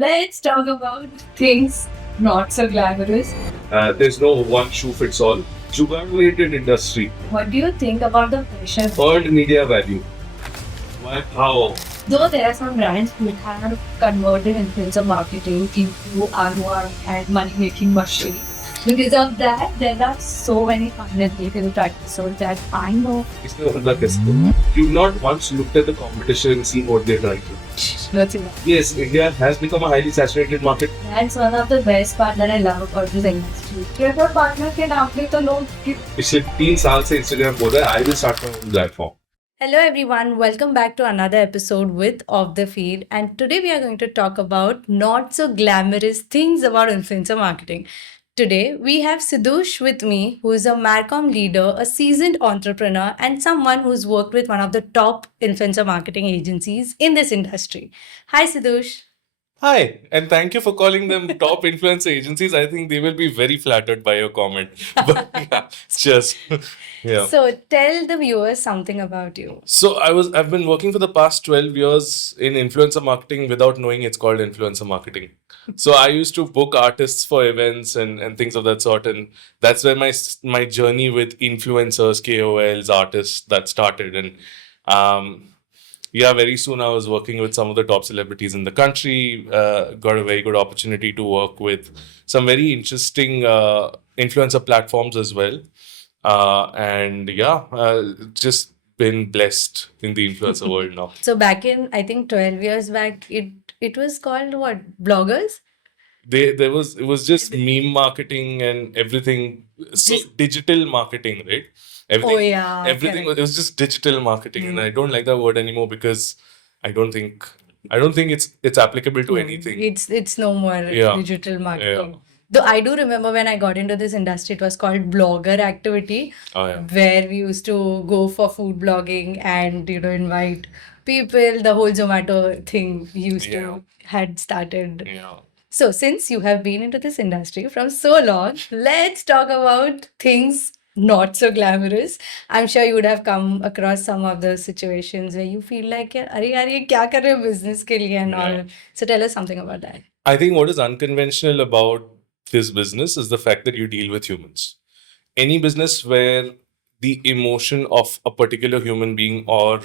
Let's talk about things not so glamorous. There's no one shoe fits all. Jugaad-related industry. What do you think about the pressure? Earned media value. Why? How? Though there are some brands who have converted influencer marketing into R1 and money-making machine. Because of that, there are so many financial practices that I know. इसमें मतलब कैसे? You've not once looked at the competition and seen what they're trying to do. That's enough. Yes, India has become a highly saturated market. That's one of the best part that I love about this industry. Preferred partner के नाम पे तो लोग पिछले 3 साल से Instagram बोल रहा है I will start my own platform. Hello everyone, welcome back to another episode with Off the Feed, and today we are going to talk about not so glamorous things about influencer marketing. Today we have Shidush with me, who is a Marcom leader, a seasoned entrepreneur, and someone who's worked with one of the top influencer marketing agencies in this industry. Hi Shidush. Hi, and thank you for calling them top influencer agencies. I think they will be very flattered by your comment. But yeah, just yeah. So tell the viewers something about you. So I've been working for the past 12 years in influencer marketing without knowing it's called influencer marketing. So I used to book artists for events and things of that sort, and that's where my journey with influencers, KOLs, artists that started. And yeah, very soon I was working with some of the top celebrities in the country. Got a very good opportunity to work with some very interesting influencer platforms as well. And yeah, just been blessed in the influencer world now. So back in, I think 12 years back, it was called what? Bloggers? It was just meme marketing and everything. So digital marketing, right? Oh yeah, Everything correct. it was just digital marketing, and I don't like that word anymore because I don't think it's applicable to anything. It's no more Yeah. digital marketing. Yeah. Though I do remember when I got into this industry, it was called blogger activity, Oh yeah. where we used to go for food blogging and invite people. The whole Zomato thing used Yeah. to had started. Yeah. So, since you have been into this industry from so long, let's talk about things not so glamorous. I'm sure you would have come across some of the situations where you feel like, "Arey yaar, ye kya kar rahe ho business ke liye?" and all. Yeah. So, tell us something about that. I think what is unconventional about this business is the fact that you deal with humans. Any business where the emotion of a particular human being or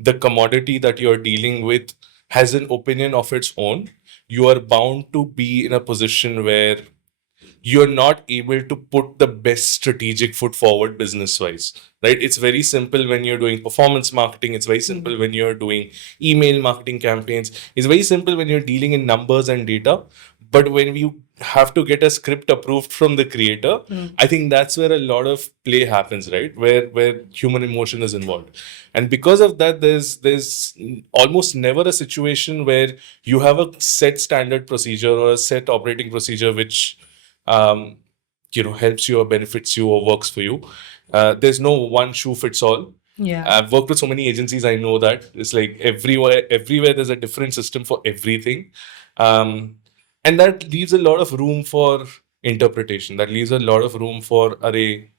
the commodity that you're dealing with has an opinion of its own, you are bound to be in a position where you're not able to put the best strategic foot forward business wise, right? It's very simple when you're doing performance marketing. It's very simple when you're doing email marketing campaigns. It's very simple when you're dealing in numbers and data. But when you have to get a script approved from the creator, I think that's where a lot of play happens, right? Where human emotion is involved. And because of that, there's almost never a situation where you have a set standard procedure or a set operating procedure which um, helps you or benefits you or works for you. There's no one shoe fits all. Yeah. I've worked with so many agencies. I know that it's like everywhere there's a different system for everything, and that leaves a lot of room for interpretation. That leaves a lot of room for, array,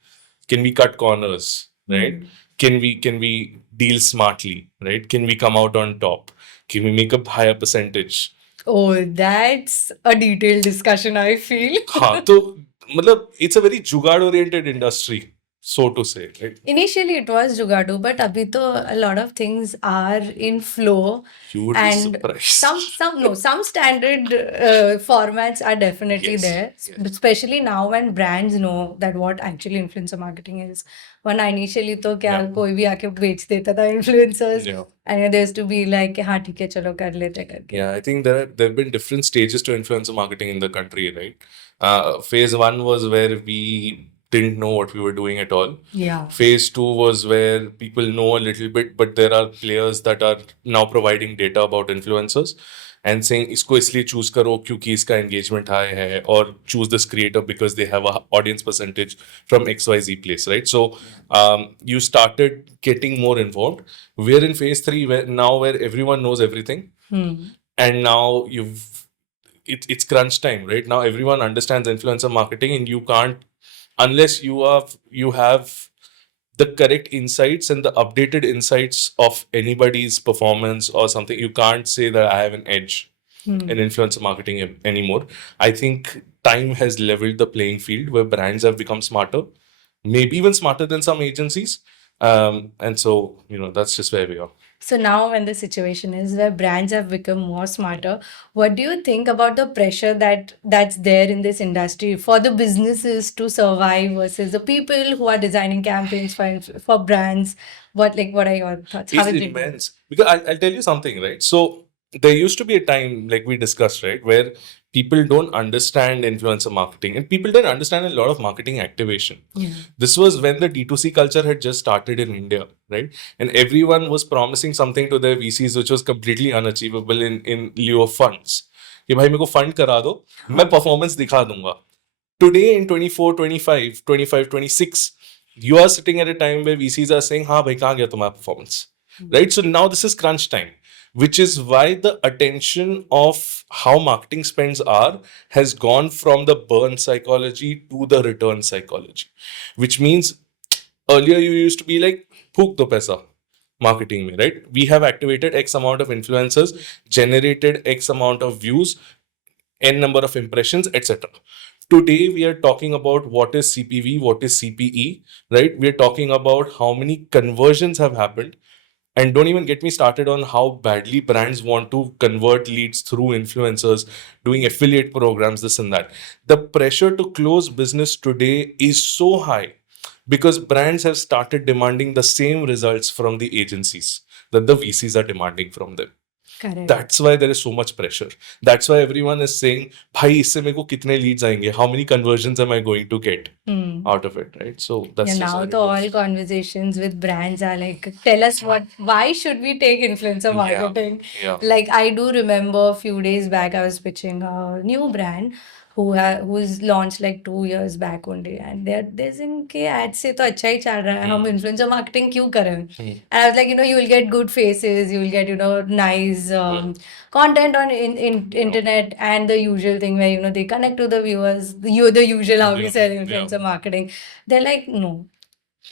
can we cut corners, right? Can we deal smartly, right? Can we come out on top? Can we make a higher percentage? Oh, that's a detailed discussion, I feel. हाँ तो मतलब it's a very जुगाड़ oriented industry, so to say, right? Initially, it was Jugadu, but abhi to a lot of things are in flow. You would be And surprised. some standard formats are definitely Yes, there, yes. especially now when brands know that what actually influencer marketing is. When initially तो क्या Yeah. कोई भी आके बेच देता था influencers, Yeah. and there used to be like हाँ ठीक है चलो कर लेते करके. Yeah, I think there have been different stages to influencer marketing in the country, right? Phase one was where we didn't know what we were doing at all. Yeah. Phase two was where people know a little bit, but there are players that are now providing data about influencers and saying इसको इसलिए choose करो क्योंकि इसका engagement high है, or choose this creator because they have a audience percentage from XYZ place, right? So you started getting more involved. We're in phase three where everyone knows everything, and now it's crunch time, right? Now everyone understands influencer marketing, and you can't, unless you have the correct insights and the updated insights of anybody's performance or something, you can't say that I have an edge. Hmm. in influencer marketing anymore. I think time has leveled the playing field where brands have become smarter, maybe even smarter than some agencies. And so, that's just where we are. So now when the situation is where brands have become more smarter, what do you think about the pressure that's there in this industry for the businesses to survive versus the people who are designing campaigns for brands? What are your thoughts? How It's is it going? immense. Because I'll tell you something, right? So there used to be a time, like we discussed, right, where people don't understand influencer marketing and people didn't understand a lot of marketing activation. Yeah. This was when the D2C culture had just started in India, right? And everyone was promising something to their VCs which was completely unachievable in lieu of funds. कि भाई मेरे को fund करा दो मैं performance दिखा दूंगा. Today in 24, 25, 25, 26, you are sitting at a time where VCs are saying, हाँ भाई कहाँ गया तुम्हारा performance, right? So now this is crunch time, which is why the attention of how marketing spends are has gone from the burn psychology to the return psychology, which means earlier you used to be like, फूक दो पैसा marketing में, right? We have activated X amount of influencers, generated X amount of views, n number of impressions, etc. Today we are talking about what is CPV, what is CPE, right? We are talking about how many conversions have happened. And don't even get me started on how badly brands want to convert leads through influencers, doing affiliate programs, this and that. The pressure to close business today is so high because brands have started demanding the same results from the agencies that the VCs are demanding from them. Correct. That's why there is so much pressure. That's why everyone is saying, "Bhai, isse meko kitne leads aayenge? How many conversions am I going to get out of it?" Right? So that's Yeah, just now how it the goes. all conversations with brands are like, tell us why should we take influencer marketing? Yeah. Like I do remember a few days back, I was pitching a new brand who's launched like 2 years back only, and they're saying कि ad से तो अच्छा ही चल रहा है, हम influencer marketing क्यों करें? And I was like, you will get good faces, you will get nice content on internet, and the usual thing where they connect to the viewers, the usual how we Yeah. sell Yeah. influencer marketing. They're like, no.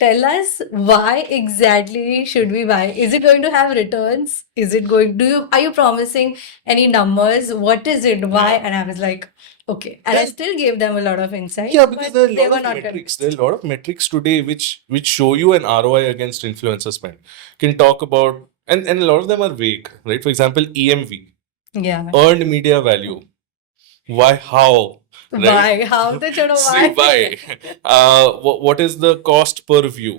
Tell us why exactly should we buy? Is it going to have returns? Is it going? Are you promising any numbers? What is it? Why? Yeah. And I was like, okay. And I There- still gave them a lot of insights. Yeah, because but there are a they lot were of not metrics. convinced. There are a lot of metrics today which show you an ROI against influencer spend. Can talk about and a lot of them are vague, right? For example, EMV, Yeah. earned media value. Why? How? Right? Why? How the chalo See, why? what is the cost per view?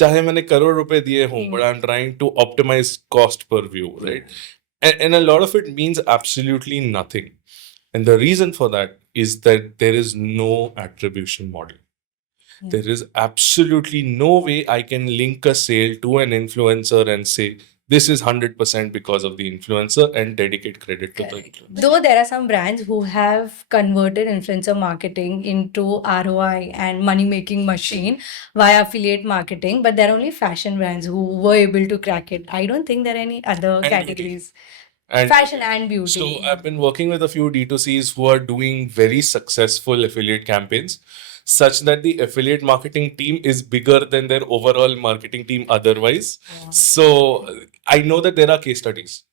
चाहे मैंने करोड़ रुपए दिए हों, but I'm trying to optimize cost per view, right? And a lot of it means absolutely nothing. And the reason for that is that there is no attribution model. There is absolutely no way I can link a sale to an influencer and say, this is 100% because of the influencer and dedicate credit to the influencer. Though there are some brands who have converted influencer marketing into ROI and money making machine via affiliate marketing, but there are only fashion brands who were able to crack it. I don't think there are any other And categories. And Fashion and beauty. So I've been working with a few D2Cs who are doing very successful affiliate campaigns, such that the affiliate marketing team is bigger than their overall marketing team otherwise. Wow. So I know that there are case studies,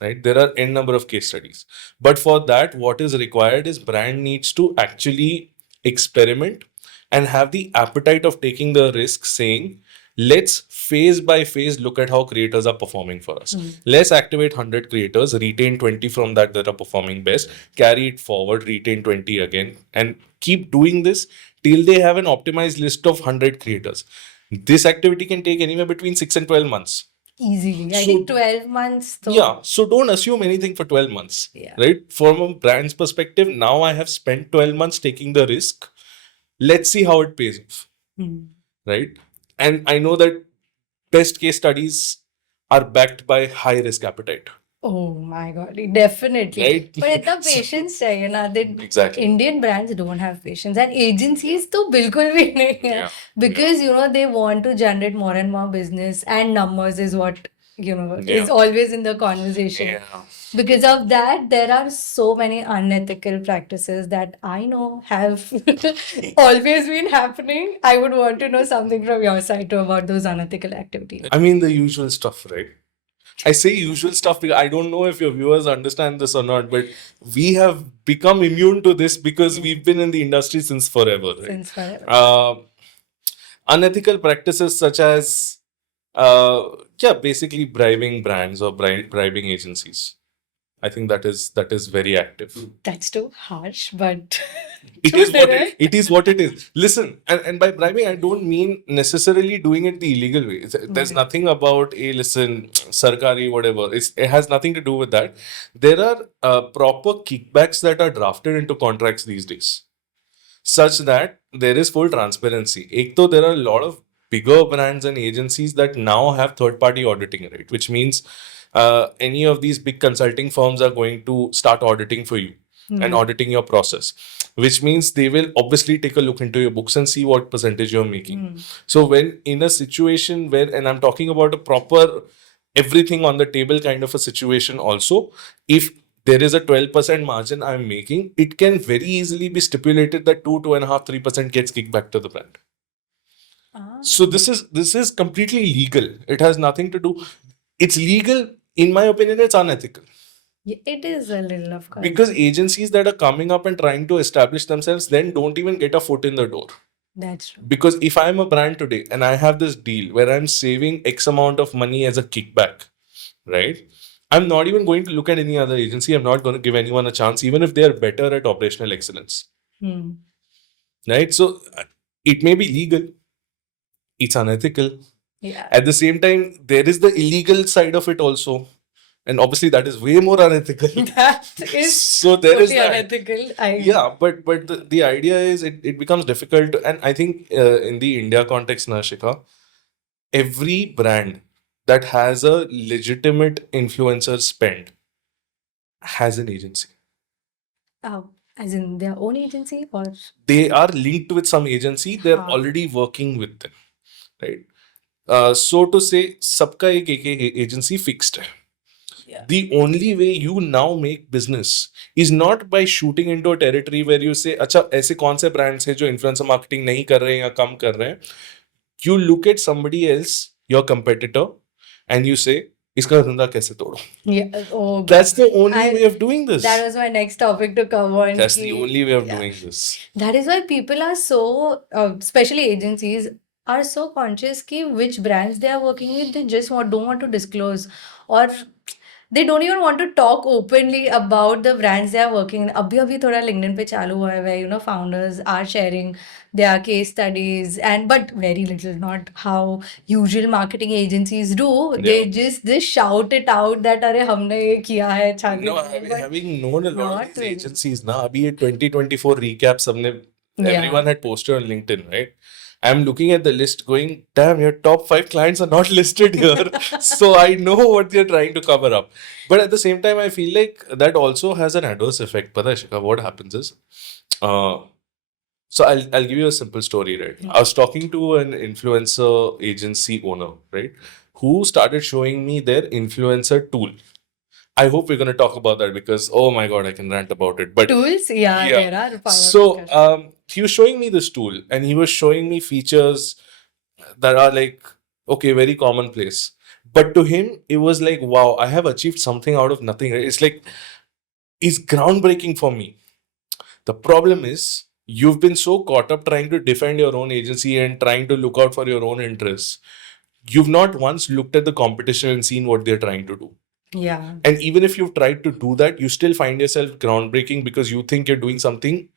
right? There are n number of case studies. But for that, what is required is brand needs to actually experiment and have the appetite of taking the risk, saying, let's phase by phase look at how creators are performing for us. Let's activate 100 creators, retain 20 from that are performing best, carry it forward, retain 20 again, and keep doing this till they have an optimized list of 100 creators. This activity can take anywhere between 6 and 12 months. Easily. I So- think 12 months. Yeah, so don't assume anything for 12 months. Yeah. Right? From a brand's perspective, now I have spent 12 months taking the risk. Let's see how it pays off. Right? And I know that best case studies are backed by high risk appetite. Oh my God, definitely. Right? But इतना patience चाहिए ना. Exactly. Indian brands don't have patience, and agencies तो बिल्कुल भी नहीं है. Yeah. Because they want to generate more and more business, and numbers is what is Yeah. always in the conversation. Yeah. Because of that, there are so many unethical practices that I know have always been happening. I would want to know something from your side too about those unethical activities. I mean, the usual stuff, right? I say usual stuff because I don't know if your viewers understand this or not, but we have become immune to this because we've been in the industry since forever, right? Since forever. Unethical practices such as, basically bribing brands or bribing agencies. I think that is very active. That's too harsh, but It true, is what direct. it is. What it is. Listen, and by bribing, I don't mean necessarily doing it the illegal way. There's Right. nothing about a listen, sarkari, whatever. It has nothing to do with that. There are proper kickbacks that are drafted into contracts these days, such that there is full transparency. Ek to there are a lot of bigger brands and agencies that now have third party auditing, right? Which means any of these big consulting firms are going to start auditing for you and auditing your process, which means they will obviously take a look into your books and see what percentage you're making. So when in a situation where, and I'm talking about a proper everything on the table kind of a situation also, if there is a 12% margin I'm making, it can very easily be stipulated that 2.5, 3% gets kicked back to the brand. So this is completely legal. It has nothing to do. It's legal, in my opinion, it's unethical. Yeah, it is a little, of course. Because agencies that are coming up and trying to establish themselves then don't even get a foot in the door. That's true. Because if I'm a brand today and I have this deal where I'm saving X amount of money as a kickback, right? I'm not even going to look at any other agency. I'm not going to give anyone a chance, even if they are better at operational excellence. Right? So it may be legal, it's unethical. Yeah. At the same time, there is the illegal side of it also. And obviously, that is way more unethical. That is So there is totally that. unethical. Yeah, but the idea is it becomes difficult. And I think in the India context, Nashika, every brand that has a legitimate influencer spend has an agency. Oh, as in their own agency or? They are linked with some agency. They're Huh. already working with them, right? So to say, सबका एक agency fixed है. Yeah. The only way you now make business is not by shooting into a territory where you say, अच्छा ऐसे कौन से brands हैं जो influencer marketing नहीं कर रहे हैं या कम कर रहे हैं. You look at somebody else, your competitor, and you say, इसका धंधा कैसे तोड़ो? Yeah. Oh, That's the only I- way of doing this. that was my next topic to cover. That's the only way of Yeah. doing this. That is why people are so, especially agencies, are so conscious ki which brands they are working with. They just don't want to disclose, or they don't even want to talk openly about the brands they are working in. अभी थोड़ा LinkedIn पे चालू हुआ है where founders are sharing their case studies, and but very little, not how usual marketing agencies do. They just shout it out that अरे हमने ये किया है छाती No, पे, but having known a lot not of these really. agencies now, अभी ये 2024 recap सबने everyone had posted on LinkedIn, right? I'm looking at the list going, damn, your top 5 clients are not listed here. So I know what they're trying to cover up. But at the same time, I feel like that also has an adverse effect. Pata hai, Shikha, what happens is, so I'll give you a simple story, right? I was talking to an influencer agency owner, right? Who started showing me their influencer tool. I hope we're going to talk about that because, oh my God, I can rant about it. But Tools, yeah, yeah. there are power So discussion. he was showing me this tool and he was showing me features that are like, okay, very commonplace. But to him, it was like, wow, I have achieved something out of nothing. It's like, it's groundbreaking for me. The problem is, you've been so caught up trying to defend your own agency and trying to look out for your own interests. You've not once looked at the competition and seen what they're trying to do. Yeah. And even if you've tried to do that, you still find yourself groundbreaking because you think you're doing something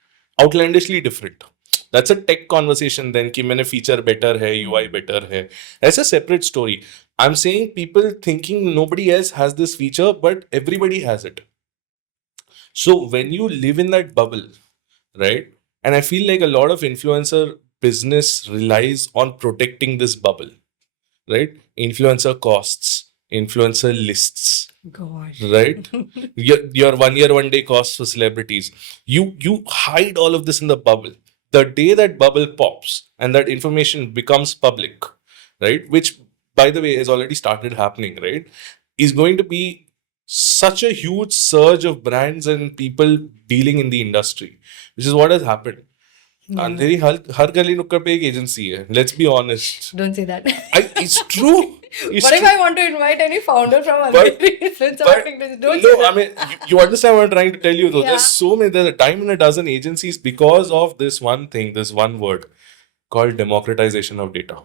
outlandishly different. That's a tech conversation then कि मैंने feature better है, UI better है. That's a separate story. I'm saying people thinking nobody else has this feature, but everybody has it. So when you live in that bubble, right? And I feel like a lot of influencer business relies on protecting this bubble, right? Influencer costs, influencer lists, Gosh. right? your 1 year, 1 day costs for celebrities. You hide all of this in the bubble. The day that bubble pops and that information becomes public, right? Which, by the way, has already started happening, right? Is going to be such a huge surge of brands and people dealing in the industry, which is what has happened. Yeah. अंधेरी हर गली नुक्कड़ पे एक agency है. Let's be honest. Don't say that. It's true. It's What if true. I want to invite any founder from But Andheri Influencer but Marketing Business? Don't no, say that. I mean you understand what I'm trying to tell you though. Yeah. There's a dime in a dozen agencies because of this one thing, this one word called democratization of data.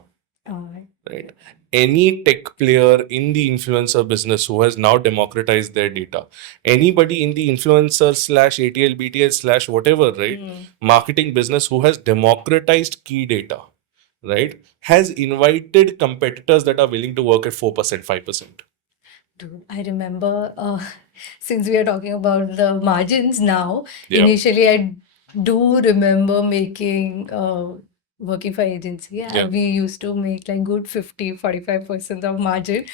Alright. Right? Any tech player in the influencer business who has now democratized their data, anybody in the influencer slash ATL, BTL slash whatever, right? Marketing business who has democratized key data, right? Has invited competitors that are willing to work at 4%, 5%. Dude, I remember since we are talking about the margins now, Yeah. initially I do remember making working for agency. Yeah. We used to make like good 50-45% of margin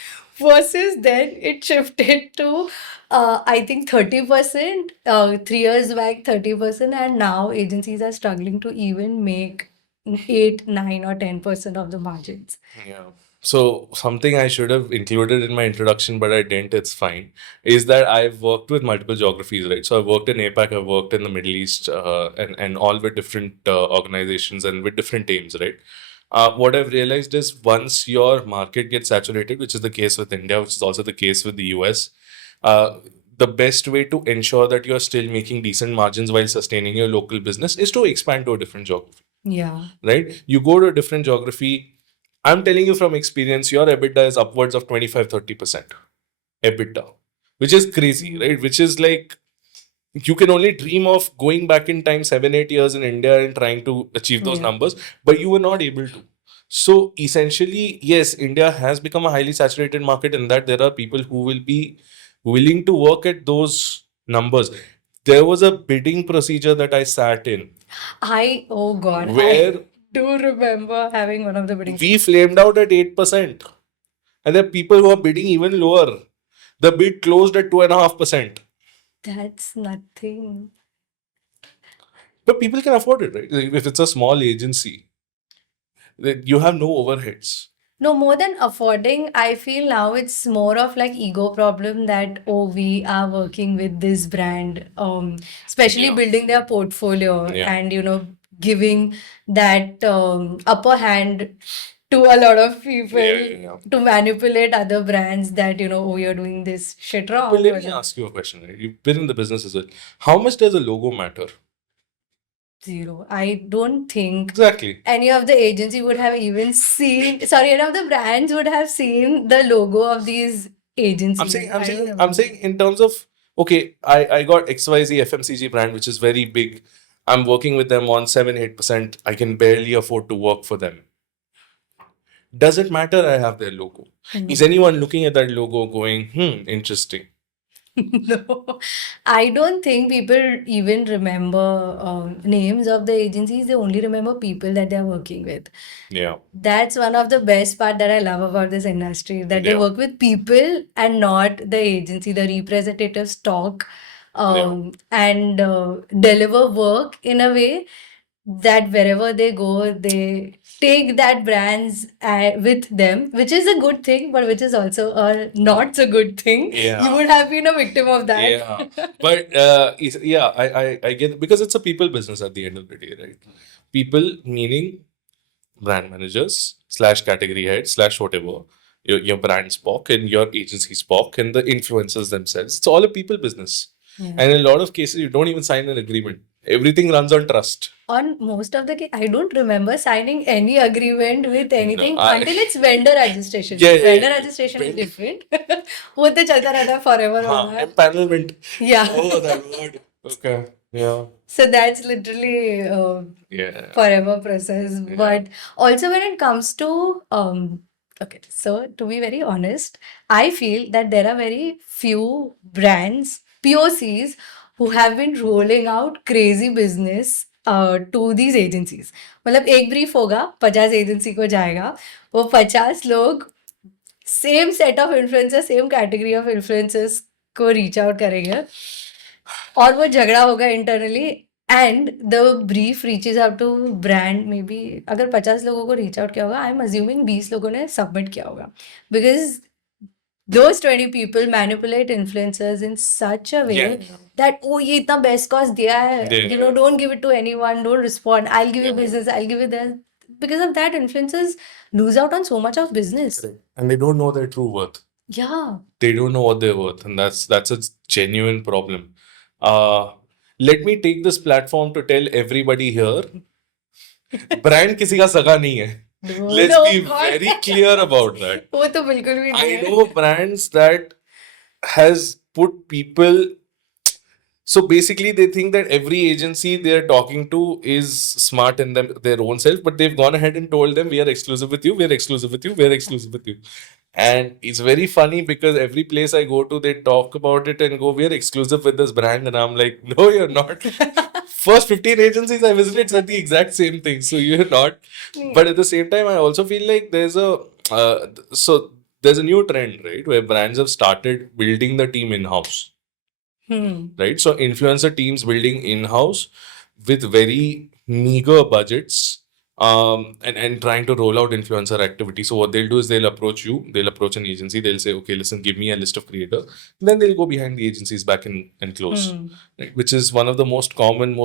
versus then it shifted to I think 30%, 3 years back 30%, and now agencies are struggling to even make 8, 9 or 10% of the margins. Yeah. So something I should have included in my introduction, but I didn't, it's fine, is that I've worked with multiple geographies, right? So I've worked in APAC, I've worked in the Middle East, and all with different organizations and with different teams, right? What I've realized is once your market gets saturated, which is the case with India, which is also the case with the US, uh, the best way to ensure that you're still making decent margins while sustaining your local business is to expand to a different geography. Yeah. Right? You go to a different geography. I'm telling you from experience, your EBITDA is upwards of 25-30% EBITDA, which is crazy, right? Which is like you can only dream of going back in time 7-8 years in India and trying to achieve those numbers, but you were not able to. So essentially, yes, India has become a highly saturated market in that there are people who will be willing to work at those numbers. There was a bidding procedure that I sat in. Oh God, where I do remember having one of the bidding. we flamed out at 8%. And there are people who are bidding even lower. The bid closed at 2.5%. That's nothing. But people can afford it, right? If it's a small agency, you have no overheads. No, more than affording, I feel now it's more of like ego problem that, oh, we are working with this brand, especially Yeah. building their portfolio Yeah. and, giving that upper hand to a lot of people Yeah. to manipulate other brands that, oh, you're doing this shit wrong. But let me ask you a question, right? You've been in the business as well. How much does a logo matter? Zero. I don't think Exactly. any of the agency would have even seen, sorry, any of the brands would have seen the logo of these agencies. I'm saying in terms of, okay, I got XYZ FMCG brand, which is very big. I'm working with them on 7-8%. I can barely afford to work for them. Does it matter I have their logo? Is anyone looking at that logo going, interesting? No, I don't think people even remember names of the agencies. They only remember people that they're working with. Yeah. That's one of the best part that I love about this industry, that they Yeah. work with people and not the agency. The representatives talk and deliver work in a way that wherever they go, they take that brands with them, which is a good thing, but which is also a not so good thing. Yeah. You would have been a victim of that. Yeah. But yeah, I get it because it's a people business at the end of the day, right? People meaning brand managers slash category heads slash whatever. Your brand spoke and your agency spoke and the influencers themselves. It's all a people business. Yeah. And in a lot of cases, you don't even sign an agreement. Everything runs on trust. On most of the case, I don't remember signing any agreement with anything I- until it's vendor registration. Yeah, yeah, Vendor yeah. registration is different. वो तो चलता रहता है forever वाला. Empanelment. Yeah. Oh, that word. Okay. Yeah. So that's literally Yeah. forever process. But also when it comes to okay, so to be very honest, I feel that there are very few brands, POCs, who have been rolling out crazy business to these agencies. मतलब एक brief होगा 50 agency को जाएगा, वो 50 लोग same set of influencer, same category of influencers को reach out करेंगे और वो झगड़ा होगा internally and the brief reaches out to brand. Maybe अगर 50 लोगों को रीच आउट किया होगा, आई एम अज्यूमिंग 20 लोगों ने सबमिट किया होगा, because those 20 people manipulate influencers in such a way that oh ye itna best cost diya hai, don't give it to anyone, don't respond, I'll give you business, I'll give you that. Because of that, influencers lose out on so much of business. Correct. And they don't know their true worth. Yeah. They don't know what they're worth, and that's a genuine problem. Uh, Let me take this platform to tell everybody here, brand किसी का सगा नहीं है. Let's be very clear about that. वो तो बिल्कुल भी नहीं I है. know brands that has put people. So basically, they think that every agency they're talking to is smart in their own self, but they've gone ahead and told them, we are exclusive with you, we are exclusive with you, we are exclusive with you. And it's very funny because every place I go to, they talk about it and go, we are exclusive with this brand. And I'm like, no, you're not. First 15 agencies I visited said the exact same thing. So you're not. But at the same time, I also feel like there's a new trend, right? Where brands have started building the team in-house. Right? So influencer teams building in-house with very meager budgets, and trying to roll out influencer activity. So what they'll do is they'll approach you, they'll approach an agency, they'll say, okay, listen, give me a list of creators. Then they'll go behind the agencies back and close. Right? Which is one of the most common,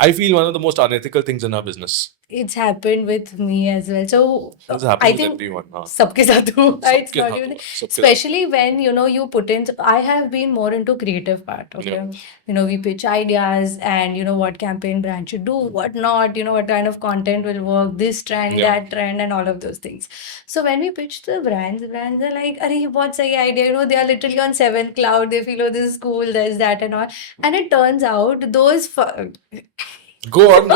I feel one of the most unethical things in our business. It's happened with me as well. So It's happened I with think everyone. सबके साथ हुआ. It's सबके not साथ even, हुआ, सबके साथ. especially when you put in. I have been more into creative part. Okay, Yeah. we pitch ideas and what campaign brand should do, what not. What kind of content will work, this trend, Yeah. that trend, and all of those things. So when we pitch the brands are like, "अरे ये बहुत सही idea." They are literally on seventh cloud. They feel, oh, this is cool, there's that and all. And it turns out those. Go on.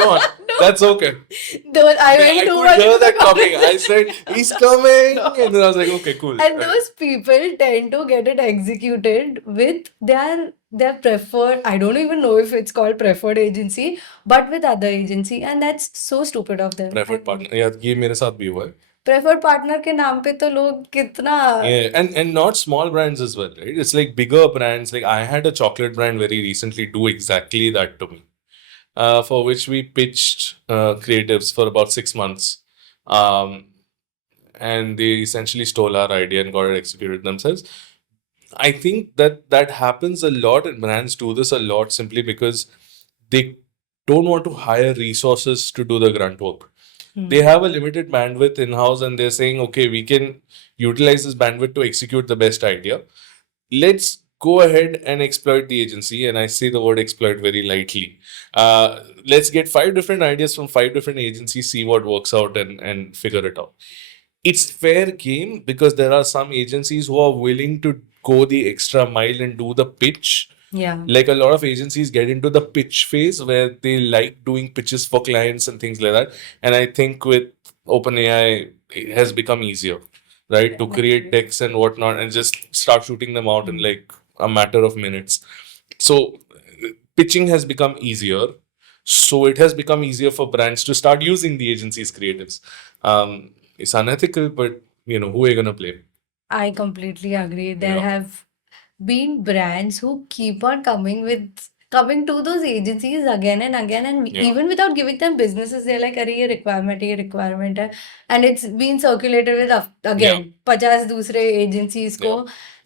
That's okay. I went I too could much hear into the that coming. comments. I said, he's coming. And then I was like, okay, cool. And those people tend to get it executed with their preferred, I don't even know if it's called preferred agency, but with other agency, and that's so stupid of them. Preferred partner. Yeah, ये मेरे साथ भी हुआ है. Preferred partner के नाम पे तो लोग कितना. Yeah, and not small brands as well, right? It's like bigger brands. Like I had a chocolate brand very recently do exactly that to me, for which we pitched creatives for about 6 months. And they essentially stole our idea and got it executed themselves. I think that happens a lot, and brands do this a lot simply because they don't want to hire resources to do the grunt work. They have a limited bandwidth in-house and they're saying, okay, we can utilize this bandwidth to execute the best idea. Let's go ahead and exploit the agency. And I say the word exploit very lightly. Let's get 5 different ideas from 5 different agencies, see what works out and figure it out. It's fair game because there are some agencies who are willing to go the extra mile and do the pitch. Yeah. Like a lot of agencies get into the pitch phase where they like doing pitches for clients and things like that. And I think with OpenAI, it has become easier, right? To create decks and whatnot and just start shooting them out in like a matter of minutes. So pitching has become easier. So it has become easier for brands to start using the agency's creatives. It's unethical, but who are you going to blame? I completely agree. There Yeah. have been brands who keep on coming to those agencies again and again, and Yeah. even without giving them businesses, they're like, "अरे ये requirement है," and it's been circulated with again 50 दूसरे agencies को,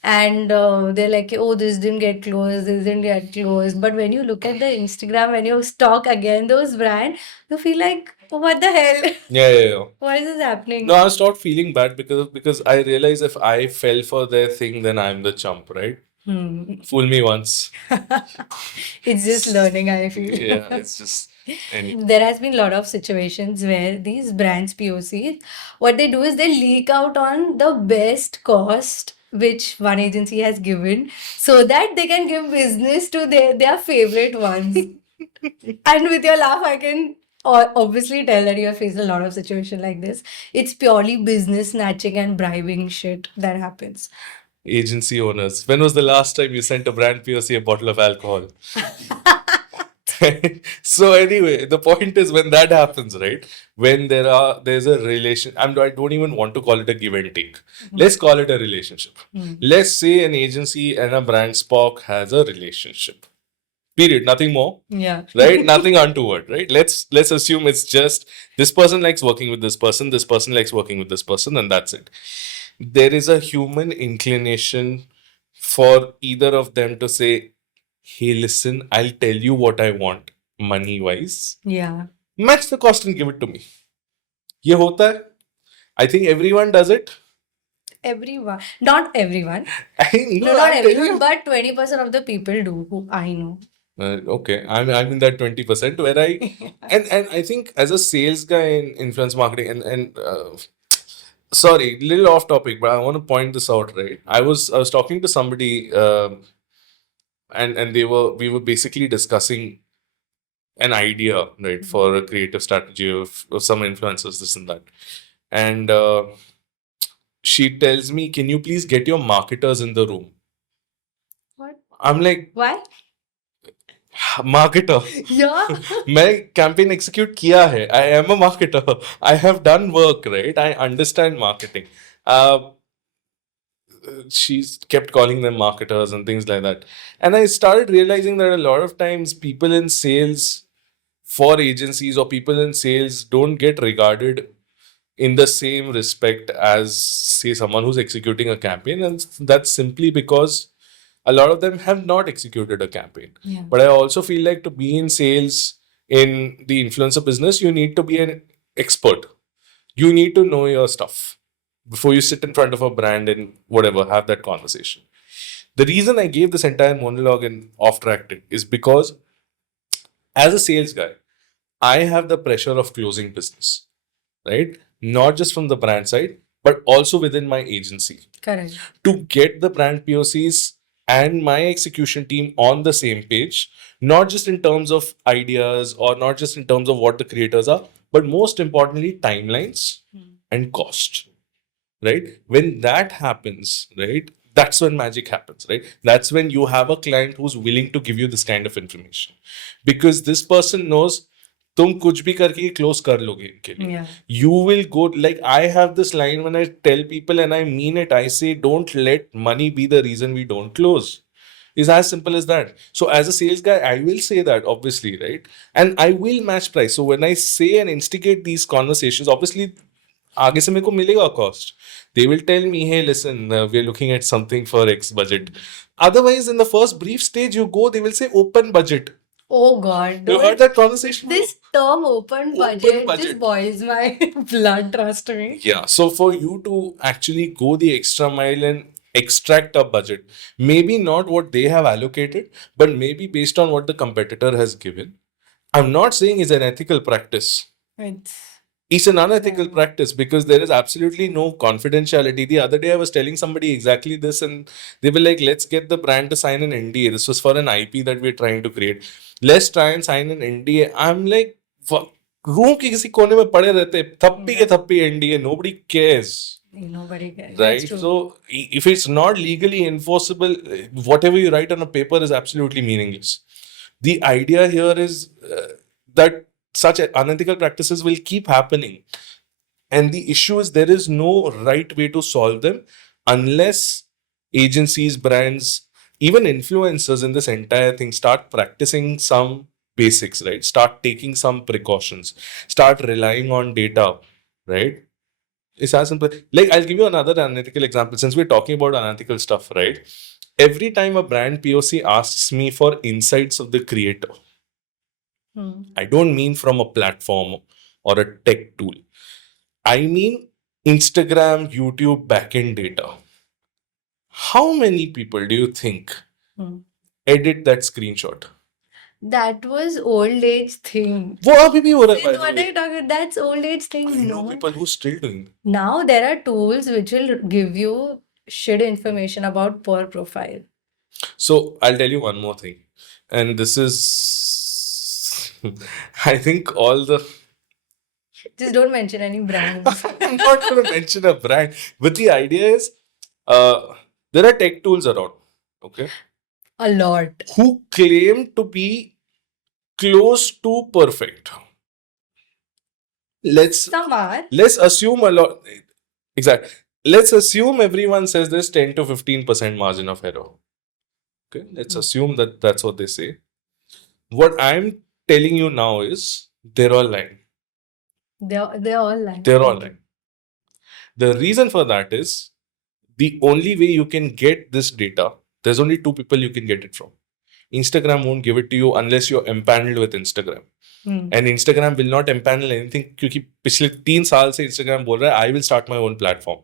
and they're like, "Oh, this didn't get closed, this didn't get closed." But when you look at the Instagram, when you stalk again those brands, you feel like, what the hell? Yeah. Why is this happening? No, I stopped feeling bad because I realized if I fell for their thing, then I'm the chump, right? Fool me once. It's just learning, I feel. Yeah, it's just. There has been a lot of situations where these brands POCs, what they do is they leak out on the best cost which one agency has given so that they can give business to their favorite ones. And with your laugh, I can obviously tell that you have faced a lot of situations like this. It's purely business snatching and bribing shit that happens. Agency owners, when was the last time you sent a brand POC a bottle of alcohol? So anyway, the point is when that happens, right? When there's a relation, I don't even want to call it a give and take. Let's call it a relationship. Let's say an agency and a brand Spock has a relationship. Period. Nothing more. Yeah. Right? Nothing untoward, right? Let's assume it's just this person likes working with this person likes working with this person, and that's it. there is a human inclination for either of them to say, hey, listen, I'll tell you what I want money wise. Yeah. Match the cost and give it to me. ये होता है. I think everyone does it. Everyone. Not everyone. I No, know, not I'm telling everyone, you. but 20% of the people do who I know. Okay, I'm in that 20% where I and I think as a sales guy in influence marketing and sorry, little off topic, but I want to point this out, right? I was talking to somebody and we were basically discussing an idea, right, for a creative strategy of some influencers, this and that. And she tells me, can you please get your marketers in the room? What? I'm like, Why? marketer. Yeah. मैं campaign execute किया है. I am a marketer. I have done work, right? I understand marketing. Uh, she's kept calling them marketers and things like that. And I started realizing that a lot of times people in sales for agencies or people in sales don't get regarded in the same respect as, say, someone who's executing a campaign. And that's simply because a lot of them have not executed a campaign. Yeah. But I also feel like to be in sales in the influencer business, you need to be an expert. You need to know your stuff before you sit in front of a brand and whatever, have that conversation. The reason I gave this entire monologue and off tracked it is because as a sales guy, I have the pressure of closing business, right? Not just from the brand side, but also within my agency. Correct. To get the brand POCs and my execution team on the same page, not just in terms of ideas or not just in terms of what the creators are, but most importantly, timelines and cost, right? When that happens, right, that's when magic happens, right? That's when you have a client who's willing to give you this kind of information because this person knows तुम कुछ भी करके close कर लोगे इनके लिए. Yeah. You will go, like, I have this line when I tell people and I mean it. I say, don't let money be the reason we don't close. It's as simple as that. So as a sales guy, I will say that, obviously, right? And I will match price. So when I say and instigate these conversations, obviously आगे से मेरे को मिलेगा cost. They will tell me, hey, listen, we're looking at something for X budget. Otherwise, in the first brief stage you go, they will say open budget. Oh God. You heard that conversation? This term open budget just budget. boils my blood, trust me. Yeah. So for you to actually go the extra mile and extract a budget, maybe not what they have allocated, but maybe based on what the competitor has given. I'm not saying it's an ethical practice. It's an unethical practice because there is absolutely no confidentiality. The other day, I was telling somebody exactly this, and they were like, let's get the brand to sign an NDA. This was for an IP that we're trying to create. Let's try and sign an NDA. I'm like, room के किसी कोने में पड़े रहते थप्पी के थप्पी NDA. Nobody cares. Nobody cares. Right? So, if it's not legally enforceable, whatever you write on a paper is absolutely meaningless. The idea here is that such unethical practices will keep happening. And the issue is there is no right way to solve them unless agencies, brands, even influencers in this entire thing start practicing some basics, right? Start taking some precautions, start relying on data, right? It's as simple. Like, I'll give you another unethical example since we're talking about unethical stuff, right? Every time a brand POC asks me for insights of the creator, I don't mean from a platform or a tech tool. I mean Instagram, YouTube backend data. How many people do you think edit that screenshot? That was old age thing. वो अभी भी हो रहा है, by the What are way. you talking? That's old age thing. I know No. people who still doing that. Now there are tools which will give you shit information about per profile. So I'll tell you one more thing. And this is, I think all the, Just don't mention any brands. I'm not going to mention a brand, but the idea is there are tech tools around, okay, A lot. who claim to be close to perfect. Let's Some are. let's assume a lot. Exactly. Let's assume everyone says there's 10 to 15% margin of error. Okay, let's assume that that's what they say. What I'm telling you now is they're all lying. They're all lying. They're all lying. The reason for that is the only way you can get this data, there's only two people you can get it from. Instagram won't give it to you unless you're empaneled with Instagram. And Instagram will not empanel anything क्योंकि पिछले 3 साल से Instagram बोल रहा है I will start my own platform.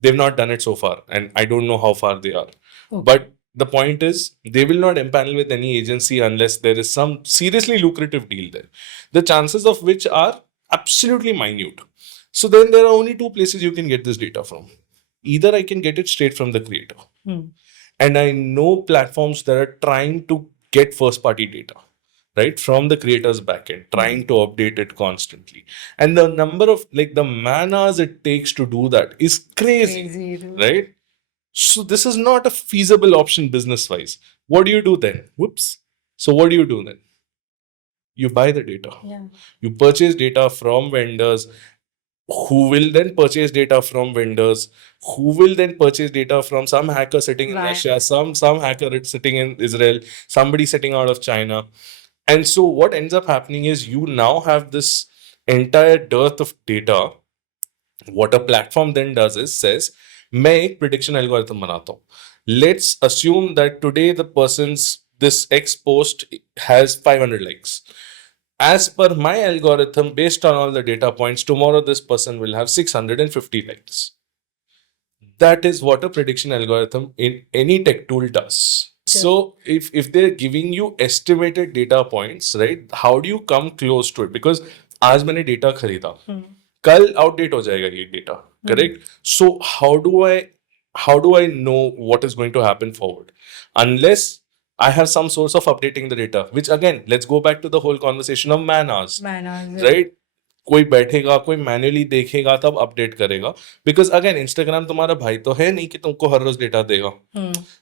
They've not done it so far, and I don't know how far they are. Okay. But the point is, they will not empanel with any agency unless there is some seriously lucrative deal there, the chances of which are absolutely minute. So then there are only two places you can get this data from. Either I can get it straight from the creator, and I know platforms that are trying to get first party data, right, from the creator's backend, trying to update it constantly. And the number of, like, the man hours it takes to do that is crazy, right? So this is not a feasible option business wise. What do you do then? Whoops. So what do you do then? You buy the data. Yeah. You purchase data from vendors who will then purchase data from vendors who will then purchase data from some hacker sitting in Right. Russia, some hacker sitting in Israel, somebody sitting out of China. And so what ends up happening is you now have this entire dearth of data. What a platform then does is says, मैं एक prediction algorithm बनाता हूँ. Let's assume that today the person's this X post has 500 likes. As per my algorithm, based on all the data points, tomorrow this person will have 650 likes. That is what a prediction algorithm in any tech tool does. Sure. So if they're giving you estimated data points, right, how do you come close to it? Because आज मैंने data खरीदा, कल outdate हो जाएगा ये data, correct? So how do I know what is going to happen forward? Unless I have some source of updating the data, which again, let's go back to the whole conversation of man hours, right? कोई बैठेगा, कोई manually देखेगा, तब update करेगा. Because again Instagram तुम्हारा भाई तो है नहीं कि तुमको हर रोज डेटा देगा.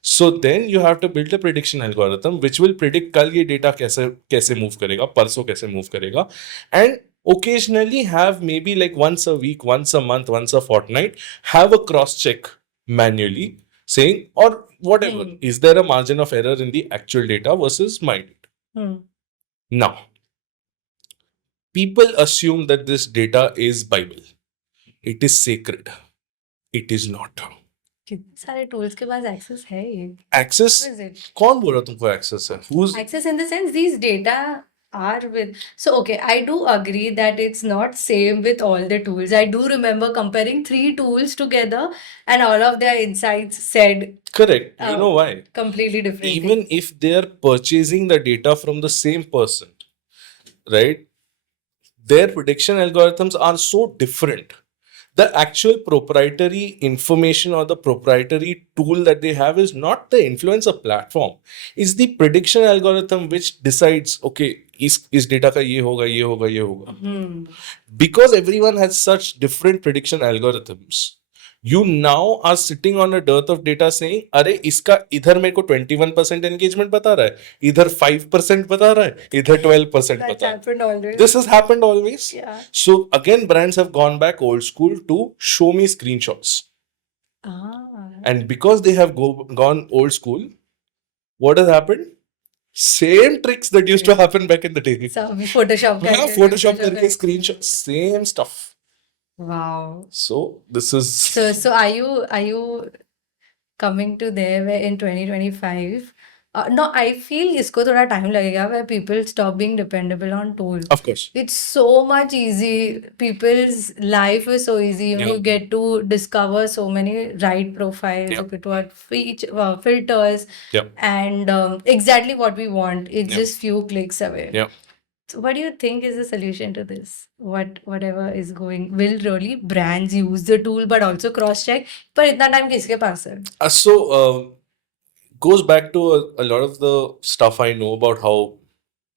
So then you have to build a prediction algorithm which will predict कल ये डेटा कैसे मूव करेगा, परसों कैसे मूव करेगा, and occasionally have maybe like once a week, once a month, once a fortnight, have a cross check manually saying, or whatever, is there a margin of error in the actual data versus my data? Now, people assume that this data is Bible. It is sacred. It is not. कितने सारे tools के पास access है ये? Access? How is it? कौन बोल रहा तुमको access है? Who's Access in the sense these data are with. So okay, I do agree that it's not same with all the tools. I do remember comparing 3 tools together and all of their insights said correct? You know why? completely different Even if they are purchasing the data from the same person, right? Their prediction algorithms are so different. The actual proprietary information or the proprietary tool that they have is not the influencer platform. It's the prediction algorithm which decides, okay, is data ka ye hoga, ye hoga, ye hoga. Because everyone has such different prediction algorithms, you now are sitting on a dearth of data saying, अरे इसका इधर मेरे को 21% engagement बता रहा है, इधर 5% बता रहा है, इधर 12% That's बता रहा है. happened always. This has happened always. Yeah. So again, brands have gone back old school to show me screenshots. And because they have gone old school, what has happened? Same tricks that used to happen back in the day. Some Photoshop हाँ, Photoshop करके screenshots, same stuff. Wow. So this is So are you coming to there where in 2025? No, I feel इसको थोड़ा time लगेगा where people stop being dependable on tools. of course. It's so much easy. People's life is so easy. Yeah. You get to discover so many right profiles. Yeah. You get to add filters Yeah. and exactly what we want. It's Yeah. just few clicks away. Yeah. So what do you think is the solution to this? Whatever is going, will really brands use the tool but also cross check? पर इतना time किसके पास है? So goes back to a lot of the stuff I know about how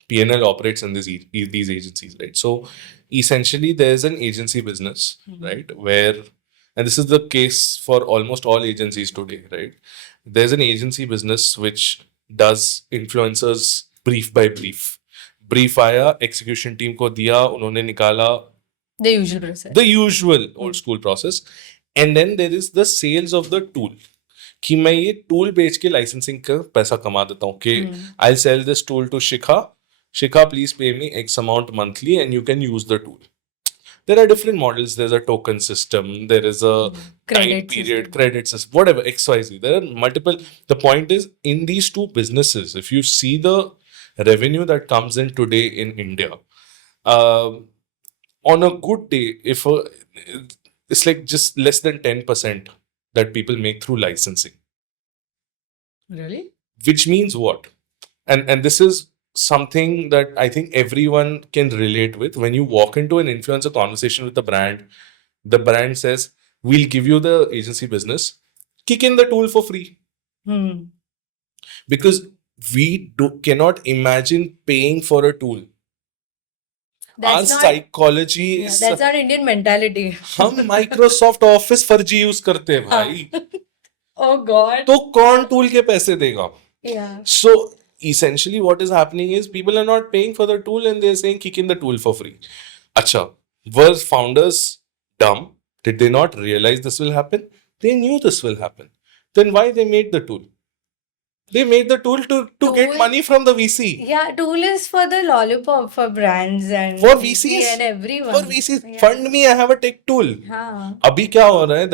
PNL operates in these agencies, right? So essentially, there's an agency business, right? Where, and this is the case for almost all agencies today, right? There's an agency business which does influencers brief by brief. Brief आया, execution team को दिया, उन्होंने निकाला. The usual process. The usual old school process. And then there is the sales of the tool. कि मैं ये tool बेच के लाइसेंसिंग का पैसा कमा देता हूँ कि I sell this tool to Shikha, please pay me x amount monthly and you can use the tool. There are different models. There's a token system, there is a time Credit period, system. credit system, whatever, XYZ. There are multiple. The point is, in these two businesses, if you see the revenue that comes in today in India, um, on a good day, if it's like just less than 10% that people make through licensing, Really? which means what? And this is something that I think everyone can relate with. When you walk into an influencer conversation with the brand says, "We'll give you the agency business, kick in the tool for free." Hmm. Because cannot imagine paying for a tool. Our That's not. psychology Yeah, is, that's not Indian mentality. हम Microsoft office फर्जी use करते हैं हाँ. भाई, Oh God. तो कौन tool के पैसे देगा? Yeah. So essentially what is happening is people are not paying for the tool and they're saying kick in the tool for free. Acha, were founders dumb? Did they not realize this will happen? They knew this will happen. Then why they made the tool? They made the tool to get Tool. money from the VC. Yeah, tool is for the lollipop for brands and For VC VCs, and everyone. for VCs, Yeah. fund me, I have a tech tool. हाँ. अभी क्या हो रहा है?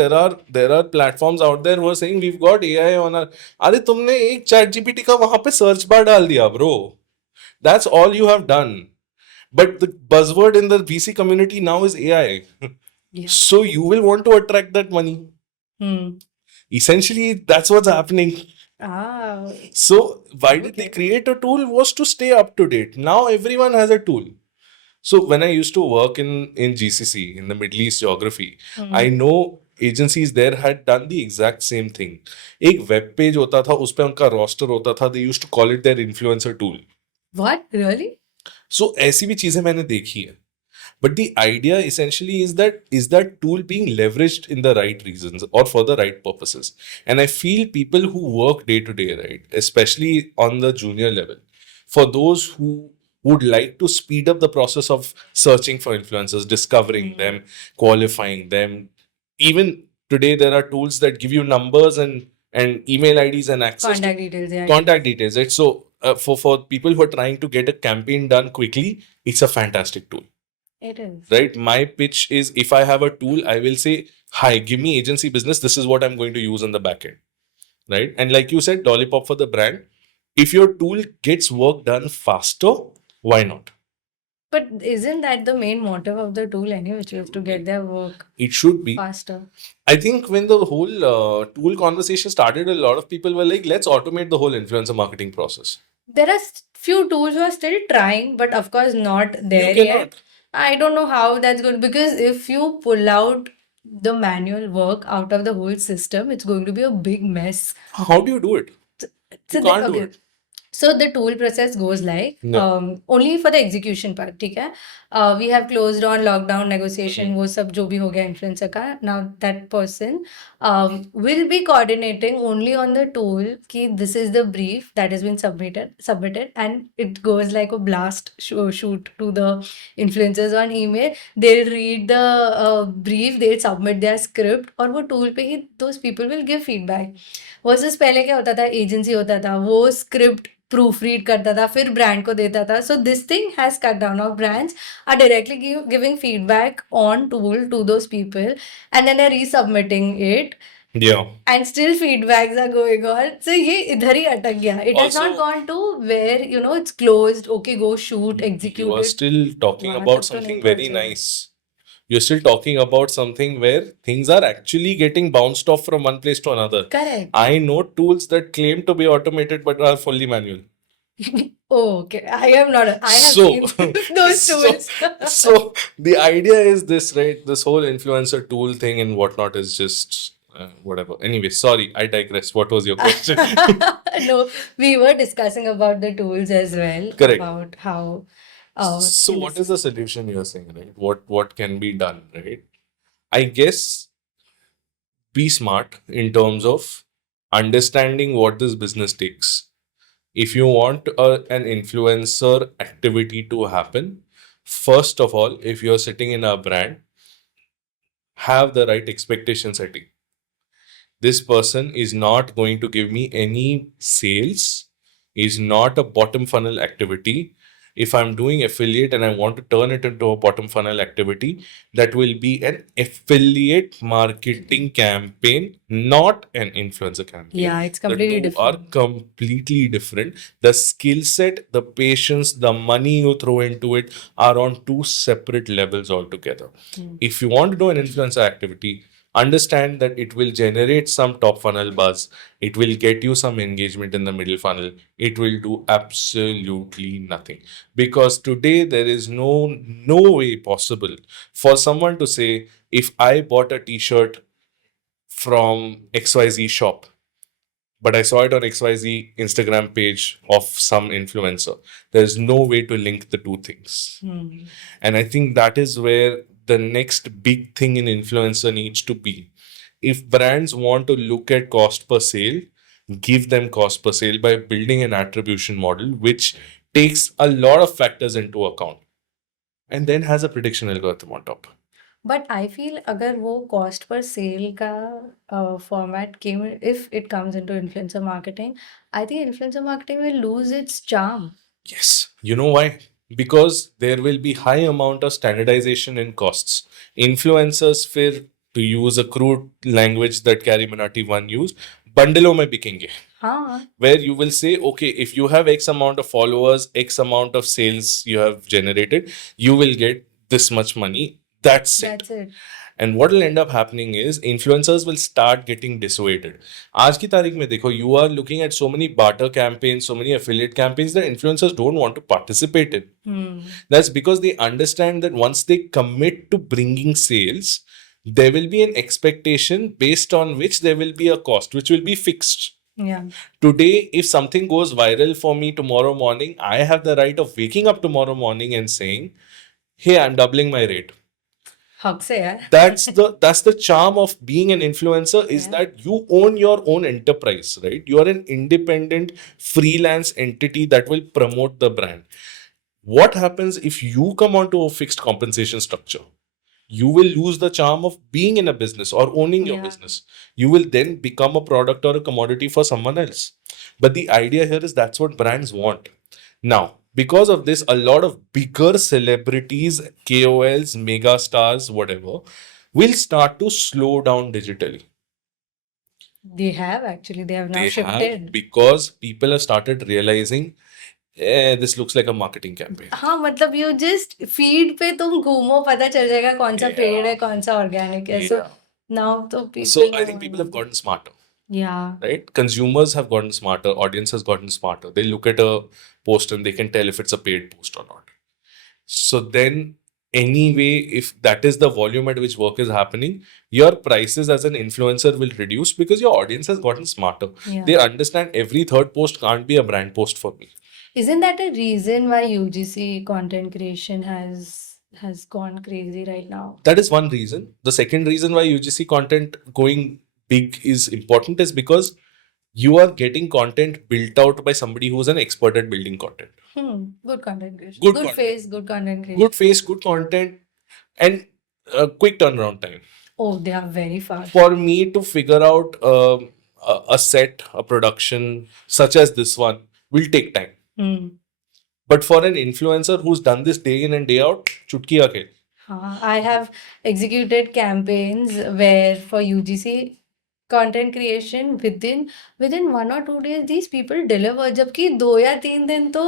There are platforms out there who are saying we've got AI on our. अरे तुमने एक chat GPT का वहां पे सर्च बार डाल दिया, bro. That's all you have done. But the buzzword in the VC community now is AI. Yeah. So you will want to attract that money. Hmm. Essentially, that's what's happening. Ah. So why did they Okay. create a tool? Was to stay up to date. Now everyone has a tool. So when I used to work in GCC, in the Middle East geography, Hmm. I know agencies there had done the exact same thing. एक web page होता था, उस पे उनका roster होता था. They used to call it their influencer tool. What? Really? So ऐसी भी चीजें मैंने देखी है. But the idea essentially is that tool being leveraged in the right reasons or for the right purposes. And I feel people who work day to day, right, especially on the junior level, for those who would like to speed up the process of searching for influencers, discovering them, qualifying them. Even today, there are tools that give you numbers and email IDs and access Contact details. Yeah. contact details, right? So for people who are trying to get a campaign done quickly, it's a fantastic tool. It is. Right, my pitch is, if I have a tool, I will say, hi, give me agency business, this is what I'm going to use on the back end, right? And like you said, lollipop for the brand. If your tool gets work done faster, why not? But isn't that the main motive of the tool anyway, which is to get their work It should be. faster? I think when the whole tool conversation started, a lot of people were like, let's automate the whole influencer marketing process. There are few tools who are still trying, but of course not there You yet. cannot. I don't know how that's good because if you pull out the manual work out of the whole system, it's going to be a big mess. How do you do it? So You the, can't do okay. it. So the tool process goes like Yeah. only for the execution part, ठीक है? We have closed on lockdown negotiation, वो सब जो भी हो गया influencer का. Now that person will be coordinating only on the tool कि this is the brief that has been submitted, and it goes like a blast shoot to the influencers on email. They'll read the brief, they'll submit their script, और वो tool पे ही those people will give feedback. Versus पहले क्या होता था, agency होता था, वो स्क्रिप्ट प्रूफ रीड करता था, फिर ब्रांड को देता था. So this thing has cut down. Of brands are directly giving feedback on tool to those people and then are resubmitting it Yeah. and still feedbacks are going on. So ये इधर ही अटक गया. It has not Also, gone to where it's closed. Okay, go shoot, execute you are it. still talking वहाँ about तक तो नहीं something very पहुँचे. nice. You're still talking about something where things are actually getting bounced off from one place to another. Correct. I know tools that claim to be automated but are fully manual. Oh, okay. I am not. I have So, seen those tools. so the idea is this, right? This whole influencer tool thing and whatnot is just whatever. Anyway, sorry, I digress. What was your question? No, we were discussing about the tools as well. Correct. About how. So what is the solution you're saying, right? What can be done, right? I guess be smart in terms of understanding what this business takes. If you want an influencer activity to happen, first of all, if you're sitting in a brand, have the right expectation setting. This person is not going to give me any sales, is not a bottom funnel activity. If I'm doing affiliate and I want to turn it into a bottom funnel activity, that will be an affiliate marketing campaign, not an influencer campaign. Yeah, it's The completely two are different. completely different. The skill set, the patience, the money you throw into it are on two separate levels altogether. If you want to do an influencer activity, understand that it will generate some top funnel buzz, it will get you some engagement in the middle funnel, it will do absolutely nothing, because today there is no way possible for someone to say, if I bought a t-shirt from XYZ shop, but I saw it on XYZ Instagram page of some influencer, there's no way to link the two things. And I think that is where the next big thing in influencer needs to be. If brands want to look at cost per sale, give them cost per sale by building an attribution model which takes a lot of factors into account and then has a prediction algorithm on top. But I feel अगर वो cost per cell का format came if it comes into influencer marketing I think influencer marketing will lose its charm. Yes. You know why? Because there will be high amount of standardization in costs. Influencers फिर, to use a crude language that Carrie Minati one used, बंडलों में बिकेंगे. हाँ, Where you will say, okay, if you have X amount of followers, X amount of sales you have generated, you will get this much money. That's it. that's it. And what will end up happening is influencers will start getting dissuaded. आज की तारीख में देखो, you are looking at so many barter campaigns, so many affiliate campaigns that influencers don't want to participate in. That's because they understand that once they commit to bringing sales, there will be an expectation based on which there will be a cost, which will be fixed. Yeah. Today, if something goes viral for me tomorrow morning, I have the right of waking up tomorrow morning and saying, hey, I'm doubling my rate. हक से यार. That's the charm of being an influencer, is Yeah. that you own your own enterprise, right? You are an independent freelance entity that will promote the brand. What happens if you come onto a fixed compensation structure? You will lose the charm of being in a business or owning your Yeah. business. You will then become a product or a commodity for someone else. But the idea here is that's what brands want. Now, because of this, a lot of bigger celebrities, KOLs, mega stars, whatever, will start to slow down digitally. They have actually. They have now They shifted. have, because people have started realizing, this looks like a marketing campaign. हाँ, मतलब you just feed पे तुम घूमो, पता चल जाएगा कौन सा पेड है, कौन सा organic है. So Yeah. now तो people. So I think people have gotten smarter. Yeah. Right? Consumers have gotten smarter, audience has gotten smarter. They look at a post and they can tell if it's a paid post or not. So then, anyway, if that is the volume at which work is happening, your prices as an influencer will reduce because your audience has gotten smarter. Yeah. They understand every third post can't be a brand post for me. Isn't that a reason why UGC content creation has gone crazy right now? That is one reason. The second reason why UGC content going big is important is because you are getting content built out by somebody who's an expert at building content. Good content creation. Good Good content. face, good content creation. Good face, good content, and quick turnaround time. Oh, they are very fast. For me to figure out a set, a production such as this one will take time. But for an influencer who's done this day in and day out, chutki ka khel. I have executed campaigns where for UGC content creation within 1 or 2 days these people deliver, जबकि 2 या 3 दिन तो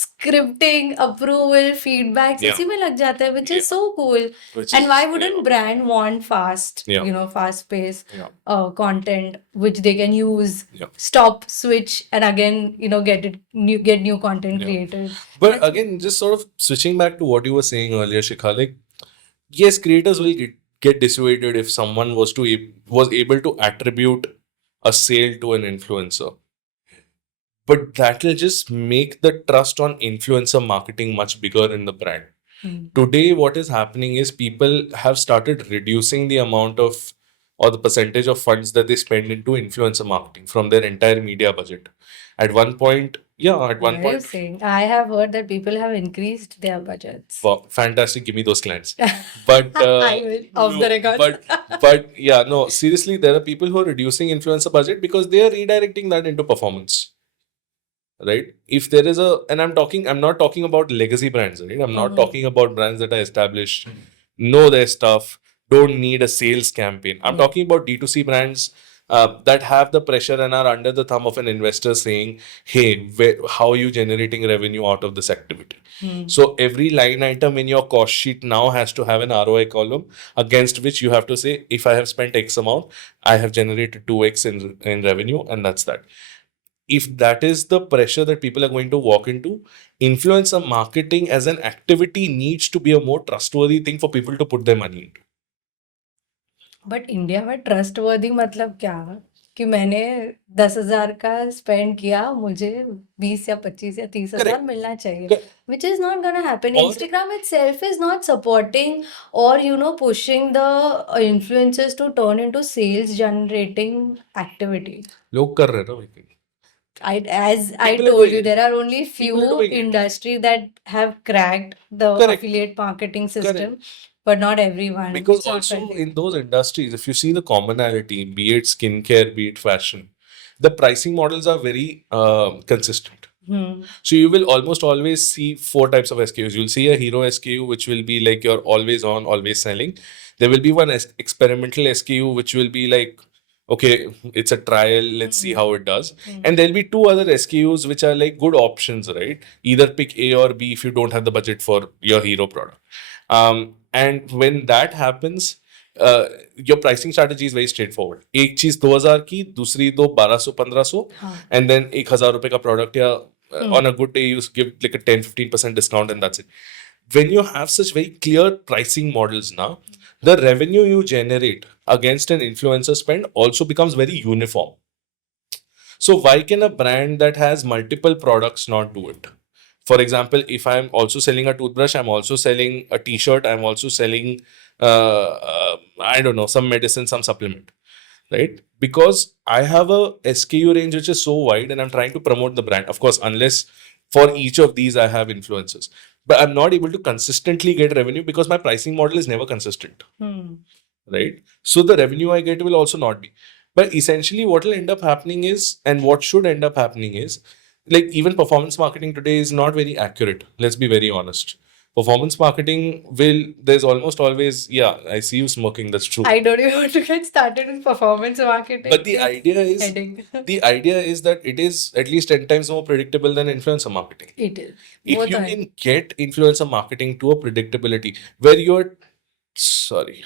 scripting, approval, feedbacks Yeah. इसी में लग जाता है, which is Yeah. so cool. Which And is- why wouldn't brand want fast, Yeah. fast paced Yeah. content which they can use, Yeah. stop, switch, and again, get new content Yeah. created. But again, just sort of switching back to what you were saying earlier, Shikha, like, yes, creators will get dissuaded if someone was able to attribute a sale to an influencer. But that will just make the trust on influencer marketing much bigger in the brand. Today, what is happening is people have started reducing the amount of or the percentage of funds that they spend into influencer marketing from their entire media budget. At one point, What are you saying? I have heard that people have increased their budgets. wow, fantastic, give me those clients. But I will, off the record. but yeah, no, seriously, there are people who are reducing influencer budget because they are redirecting that into performance. right? If there is and I'm not talking about legacy brands, right? I'm not talking about brands that are established, know their stuff, don't need a sales campaign. I'm talking about D2C brands that have the pressure and are under the thumb of an investor saying, hey, how are you generating revenue out of this activity? So every line item in your cost sheet now has to have an ROI column against which you have to say, if I have spent X amount, I have generated 2X in revenue, and that's that. If that is the pressure that people are going to walk into, influencer marketing as an activity needs to be a more trustworthy thing for people to put their money into. But India में trustworthy मतलब क्या कि मैंने 10,000 का spend किया, मुझे 20 या 25 या 30,000 Correct. मिलना चाहिए, Correct. which is not gonna happen. Or- Instagram itself is not supporting or pushing the influencers to turn into sales generating activity. लोग कर रहे हैं ना भाई. As I People are told doing you, it. there are only People are few doing it. industry that have cracked the Correct. affiliate marketing system, Correct. but not everyone. Because It's not also friendly. in those industries, if you see the commonality, be it skincare, be it fashion, the pricing models are very consistent. So you will almost always see four types of SKUs. You'll see a hero SKU, which will be like you're always on, always selling. There will be one experimental SKU, which will be like, okay, it's a trial, let's see how it does. And there'll be two other SKUs, which are like good options, right? Either pick A or B if you don't have the budget for your hero product. And when that happens, your pricing strategy is very straightforward. एक चीज 2,000 की, दूसरी दो 1,200-1,500, and then 1,000 रुपए का product या on a good day you give like a 10-15% discount and that's it. When you have such very clear pricing models now, the revenue you generate against an influencer spend also becomes very uniform. So why can a brand that has multiple products not do it? For example, if I'm also selling a toothbrush, I'm also selling a t-shirt, I'm also selling, I don't know, some medicine, some supplement, right? Because I have a SKU range which is so wide and I'm trying to promote the brand. Of course, unless for each of these I have influencers. But I'm not able to consistently get revenue because my pricing model is never consistent, right? So the revenue I get will also not be. But essentially, what will end up happening is, and what should end up happening is, like even performance marketing today is not very accurate. Let's be very honest. Performance marketing there's almost always, yeah, I see you smoking, that's true. I don't even want to get started with performance marketing. But the It's idea is, headache. the idea is that it is at least 10 times more predictable than influencer marketing. It is. If वो you तो है. can get influencer marketing to a predictability where you're, sorry,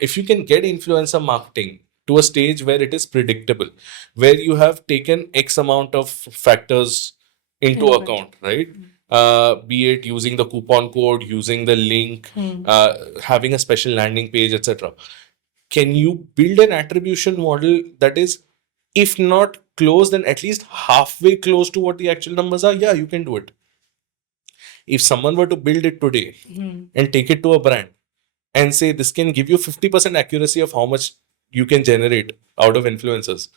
if you can get influencer marketing to a stage where it is predictable, where you have taken X amount of factors into Input. account, right? Be it using the coupon code, using the link, having a special landing page, etc. Can you build an attribution model that is, if not close, then at least halfway close to what the actual numbers are? Yeah, you can do it. If someone were to build it today and take it to a brand and say this can give you 50% accuracy of how much you can generate out of influencers,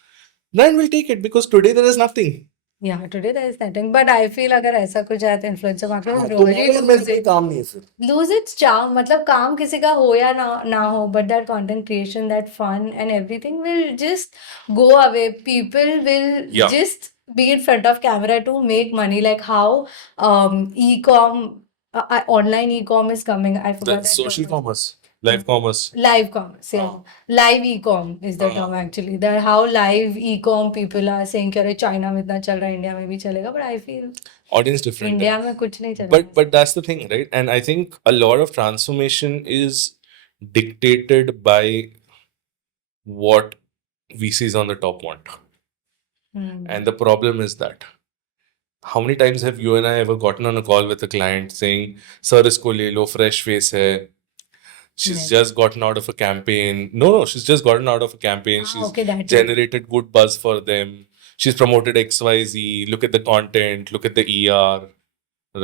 brand will take it because today there is nothing. Yeah, today there is nothing. But I feel अगर ऐसा कुछ आया तो influencer marketing हाँ, will तो really model में lose कोई it. काम नहीं है फिर. Lose its charm. मतलब काम किसी का हो या ना हो, but that content creation, that fun and everything will just go away. People will Yeah. just be in front of camera to make money. Like how e-com, online e-com is coming. I forgot The that social term. commerce, live commerce. Live commerce, yeah. Live e-com is the term actually. That how live e-com people are saying कि अरे China में इतना चल रहा है, India में भी चलेगा. But I feel Audience different. India में कुछ नहीं चलेगा. But that's the thing, right? And I think a lot of transformation is dictated by what VCs on the top want. And the problem is that how many times have you and I ever gotten on a call with a client saying, "Sir, isko le lo, fresh face hai. She's Never. just gotten out of a campaign." No, she's just gotten out of a campaign. She's okay, that too. generated good buzz for them. She's promoted XYZ. Look at the content. Look at the ER.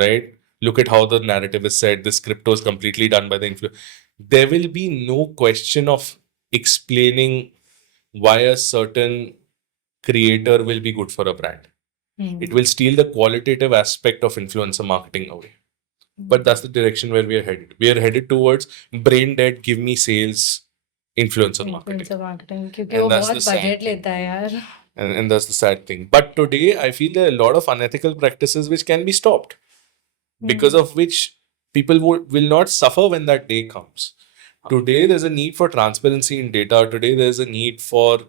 Right? Look at how the narrative is said. The script was completely done by the influencer. There will be no question of explaining why a certain creator will be good for a brand. It will steal the qualitative aspect of influencer marketing away. But that's the direction where we are headed. We are headed towards brain dead, give me sales, influencer marketing. Influencer marketing क्योंकि And वो that's बहुत the sad budget thing. लेता है यार. And that's the sad thing. But today, I feel there are a lot of unethical practices which can be stopped, because of which people will not suffer when that day comes. Today, there's a need for transparency in data. Today, there's a need for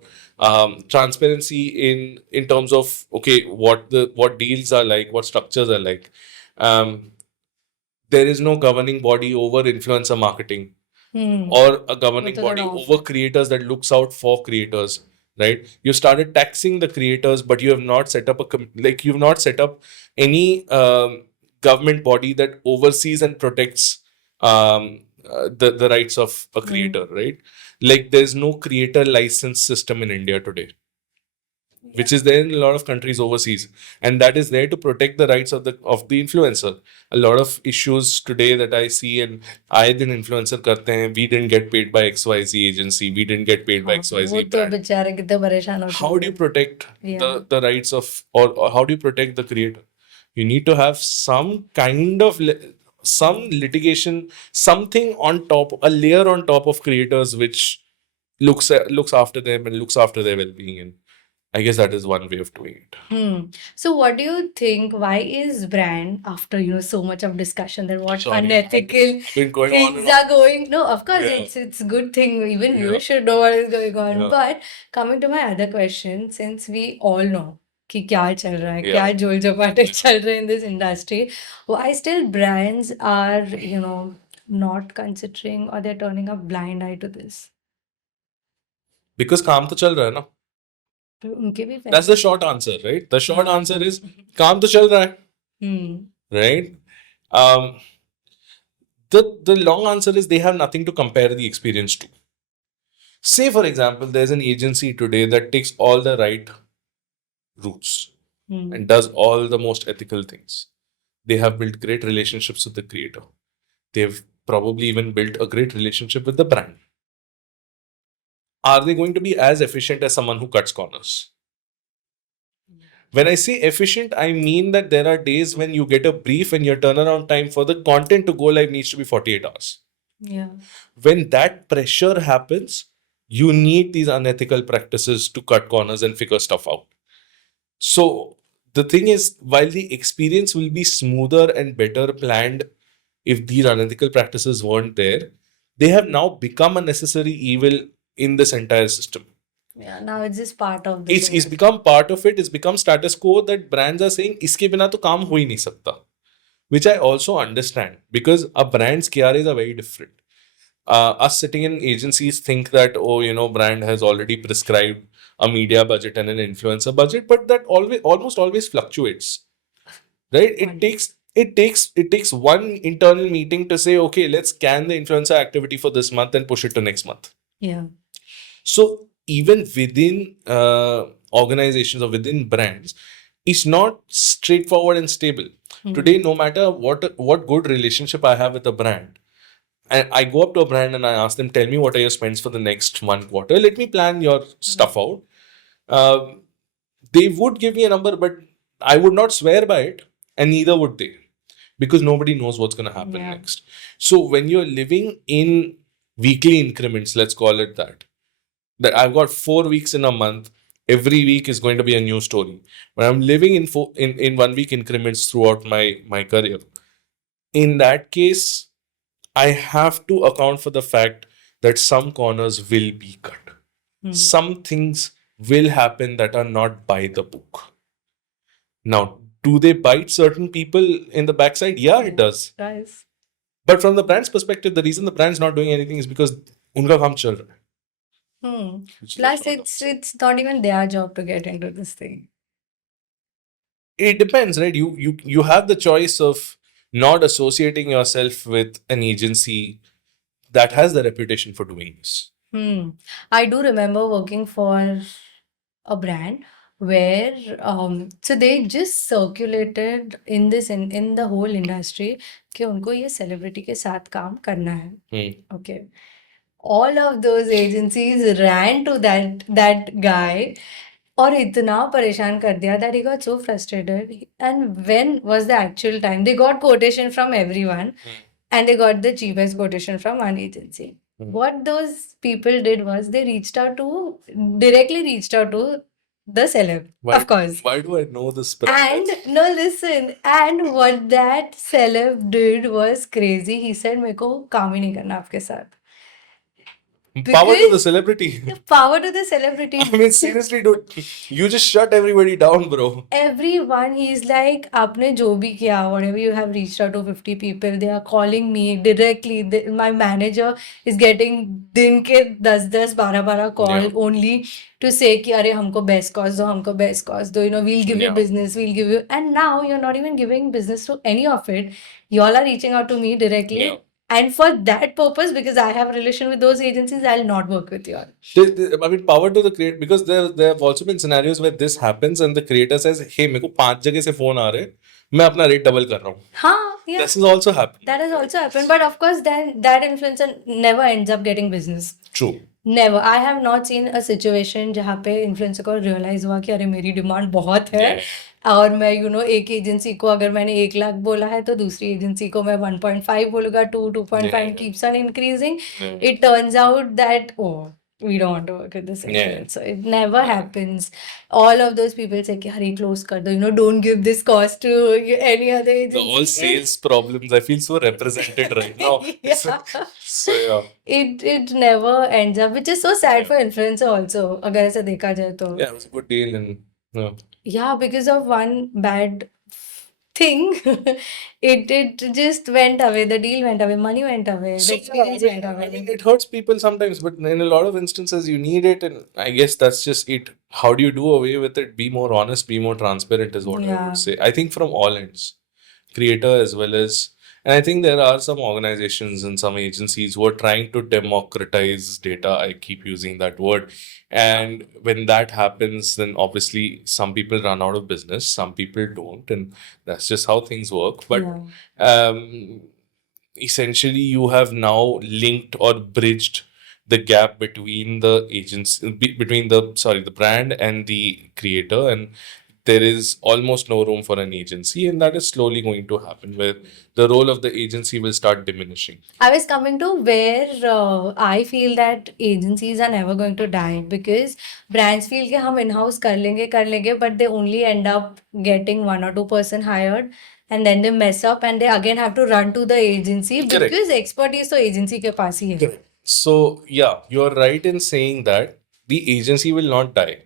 transparency in terms of, okay, what deals are like, what structures are like. Um, there is no governing body over influencer marketing, or a governing body over creators that looks out for creators, right? You started taxing the creators, but you have not set up you've not set up any government body that oversees and protects the rights of a creator, right? Like there's no creator license system in India today, which is there in a lot of countries overseas, and that is there to protect the rights of the influencer. A lot of issues today that I see, and I दिन influencer करते हैं, we didn't get paid by XYZ agency, we didn't get paid by XYZ वो तो brand. बेचारे कितने परेशान होते How do you protect the rights of, or how do you protect the creator? You need to have some kind of some litigation, something on top, a layer on top of creators which looks after them and looks after their well-being. And I guess that is one way of doing it. So what do you think? Why is brand, after so much of discussion that what Sorry, unethical been going on things and are going? No, of course Yeah. it's good thing. Even Yeah. viewers should know what is going on. Yeah. But coming to my other question, since we all know कि क्या चल रहा है, Yeah. क्या जोल जपाटे चल रहे in this industry, why still brands are not considering, or they're turning a blind eye to this? Because काम तो चल रहा है ना. उनके भी That's the short answer, right? The short answer is काम तो चल रहा है, right? The long answer is they have nothing to compare the experience to. Say, for example, there's an agency today that takes all the right routes and does all the most ethical things. They have built great relationships with the creator. They've probably even built a great relationship with the brand. Are they going to be as efficient as someone who cuts corners? When I say efficient, I mean that there are days when you get a brief and your turnaround time for the content to go live needs to be 48 hours. Yeah. When that pressure happens, you need these unethical practices to cut corners and figure stuff out. So the thing is, while the experience will be smoother and better planned if these unethical practices weren't there, they have now become a necessary evil in this entire system. Yeah, now it's just part of the It's become part of it. It's become status quo that brands are saying, "Iske bina to kaam ho hi nahi sakta," which I also understand, because a brand's KRAs are very different. Us sitting in agencies think that, brand has already prescribed a media budget and an influencer budget, but that almost always fluctuates, right? It takes one internal meeting to say, okay, let's scan the influencer activity for this month and push it to next month. Yeah. So even within organizations or within brands, it's not straightforward and stable. Today, no matter what good relationship I have with a brand, and I go up to a brand and I ask them, tell me what are your spends for the next 1 quarter. Let me plan your stuff out. They would give me a number, but I would not swear by it, and neither would they, because nobody knows what's going to happen next. So when you're living in weekly increments, let's call it that I've got 4 weeks in a month, every week is going to be a new story. But I'm living in 1 week increments throughout my career. In that case, I have to account for the fact that some corners will be cut. Some things will happen that are not by the book. Now, do they bite certain people in the backside? Yeah, it does. Guys. But from the brand's perspective, the reason the brand's not doing anything is because unka kaam chal raha hai. Plus, it's not even their job to get into this thing. It depends, right? You have the choice of not associating yourself with an agency that has the reputation for doing this. I do remember working for a brand where so they just circulated in the whole industry कि उनको ये celebrity के साथ काम करना है. Okay. All of those agencies ran to that guy और इतना परेशान कर दिया that he got so frustrated. And when was the actual time? They got quotation from everyone and they got the cheapest quotation from one agency. What those people did was they directly reached out to The celeb, Why, of course. why do I know this? And no, listen. And what that celeb did was crazy. He said, "मेरे को काम ही नहीं करना आपके साथ." Power to the Because celebrity. power to the celebrity. I mean, seriously, dude, you just shut everybody down, bro. Everyone, he's like, आपने जो भी किया, whatever you have reached out to 50 people, they are calling me directly. My manager is getting दिन के 10 12 call Yeah. only to say कि अरे हमको best cost दो, हमको best cost दो, we'll give you Yeah. business, we'll give you. And now you're not even giving business to any of it. Y'all are reaching out to me directly. Yeah. And for that purpose, because I have a relation with those agencies, I'll not work with you all. I mean, power to the creator, because there have also been scenarios where this happens and the creator says, "Hey, मेरे को 5 जगह से phone आ रहे हैं, मैं अपना rate double कर रहा हूँ." हाँ, yeah. This has also happened. That has also happened. But of course, then that influencer never ends up getting business. True. Never. I have not seen a situation जहाँ पे influencer को realize हुआ कि अरे मेरी demand बहुत है और मैं एक एजेंसी को अगर मैंने 1 लाख बोला है तो दूसरी एजेंसी को मैं 1.5 बोलूँगा, 2.5 keeps on increasing. It turns out that we don't want to work with this influencer. It never happens. All of those people say कि हरे close कर दो, don't give this cost to any other agency. All sales problems, I feel so represented right now. Yeah. So yeah. It never ends up, which is so sad for influencer also, अगर ऐसे देखा जाए तो. Yeah, it was a good deal and Yeah, because of one bad thing, it just went away. The deal went away, money went away, the experience went away. I mean, it hurts people sometimes, but in a lot of instances, you need it, and I guess that's just it. How do you do away with it? Be more honest, be more transparent, is what I Yeah. would say. I think from all ends, creator as well as, and I think there are some organizations and some agencies who are trying to democratize data. I keep using that word. And when that happens, then obviously some people run out of business, some people don't, and that's just how things work. But essentially, you have now linked or bridged the gap between the agents, between the brand and the creator, and there is almost no room for an agency, and that is slowly going to happen where the role of the agency will start diminishing. I was coming to where I feel that agencies are never going to die because brands feel कि हम in-house कर लेंगे, but they only end up getting 1 or 2% hired, and then they mess up and they again have to run to the agency. Correct. Because expertise तो agency के पास ही है. Correct. So yeah, you're right in saying that the agency will not die,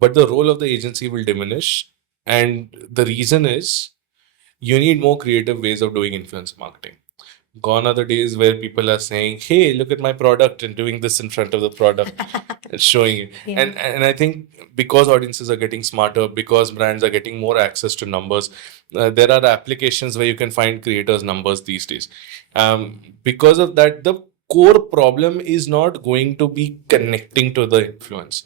but the role of the agency will diminish. And the reason is you need more creative ways of doing influence marketing. Gone are the days where people are saying, "Hey, look at my product," and doing this in front of the product and showing it. Yeah. And I think because audiences are getting smarter, because brands are getting more access to numbers, there are applications where you can find creators' numbers these days. Because of that, the core problem is not going to be connecting to the influencer.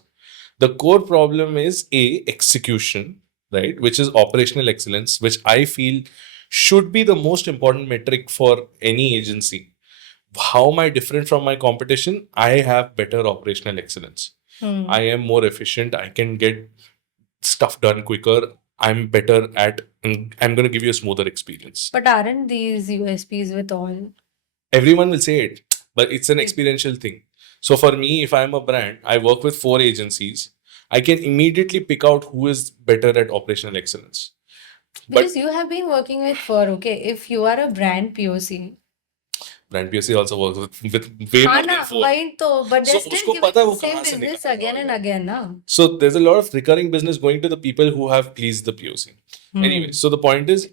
The core problem is execution, right? Which is operational excellence, which I feel should be the most important metric for any agency. How am I different from my competition? I have better operational excellence. I am more efficient. I can get stuff done quicker. I'm better at, I'm going to give you a smoother experience. But aren't these USPs with all? Everyone will say it, but it's an experiential thing. So for me, if I'm a brand, I work with 4 agencies. I can immediately pick out who is better at operational excellence. Because you have been working with okay, if you are a brand POC. Brand POC also works with way more than 4. वही तो, but they're So still उसको giving पता है the वो same कहाँ से business निकाला again and again, na? So there's a lot of recurring business going to the people who have pleased the POC. Anyway, so the point is,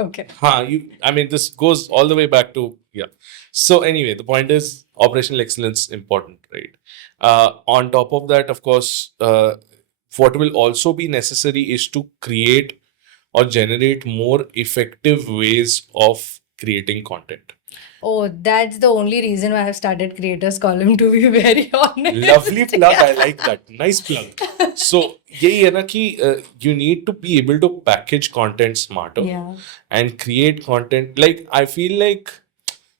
Okay. I mean, this goes all the way back to, yeah. So anyway, the point is operational excellence important, right? On top of that, of course, what will also be necessary is to create or generate more effective ways of creating content. Oh, that's the only reason why I've started Creators Column, to be very honest. Lovely plug. I like that. Nice plug. So, यही है ना कि you need to be able to package content smarter and create content. Like, I feel like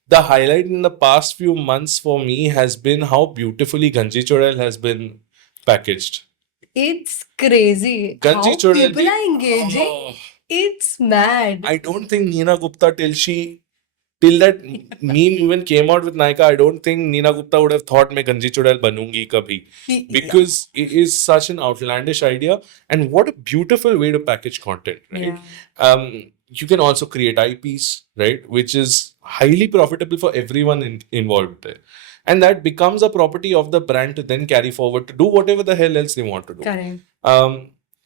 the highlight in the past few months for me has been how beautifully Ganji Chodal has been packaged. It's crazy. Ganji How Chodal people are engaging. It's mad. I don't think Neena Gupta till she till that meme even came out with Naika, I don't think Neena Gupta would have thought मैं गंजी चुड़ैल बनूंगी कभी, because it is such an outlandish idea. And what a beautiful way to package content, right? You can also create IPs, right, which is highly profitable for everyone involved there. And that becomes a property of the brand to then carry forward to do whatever the hell else they want to do. Correct.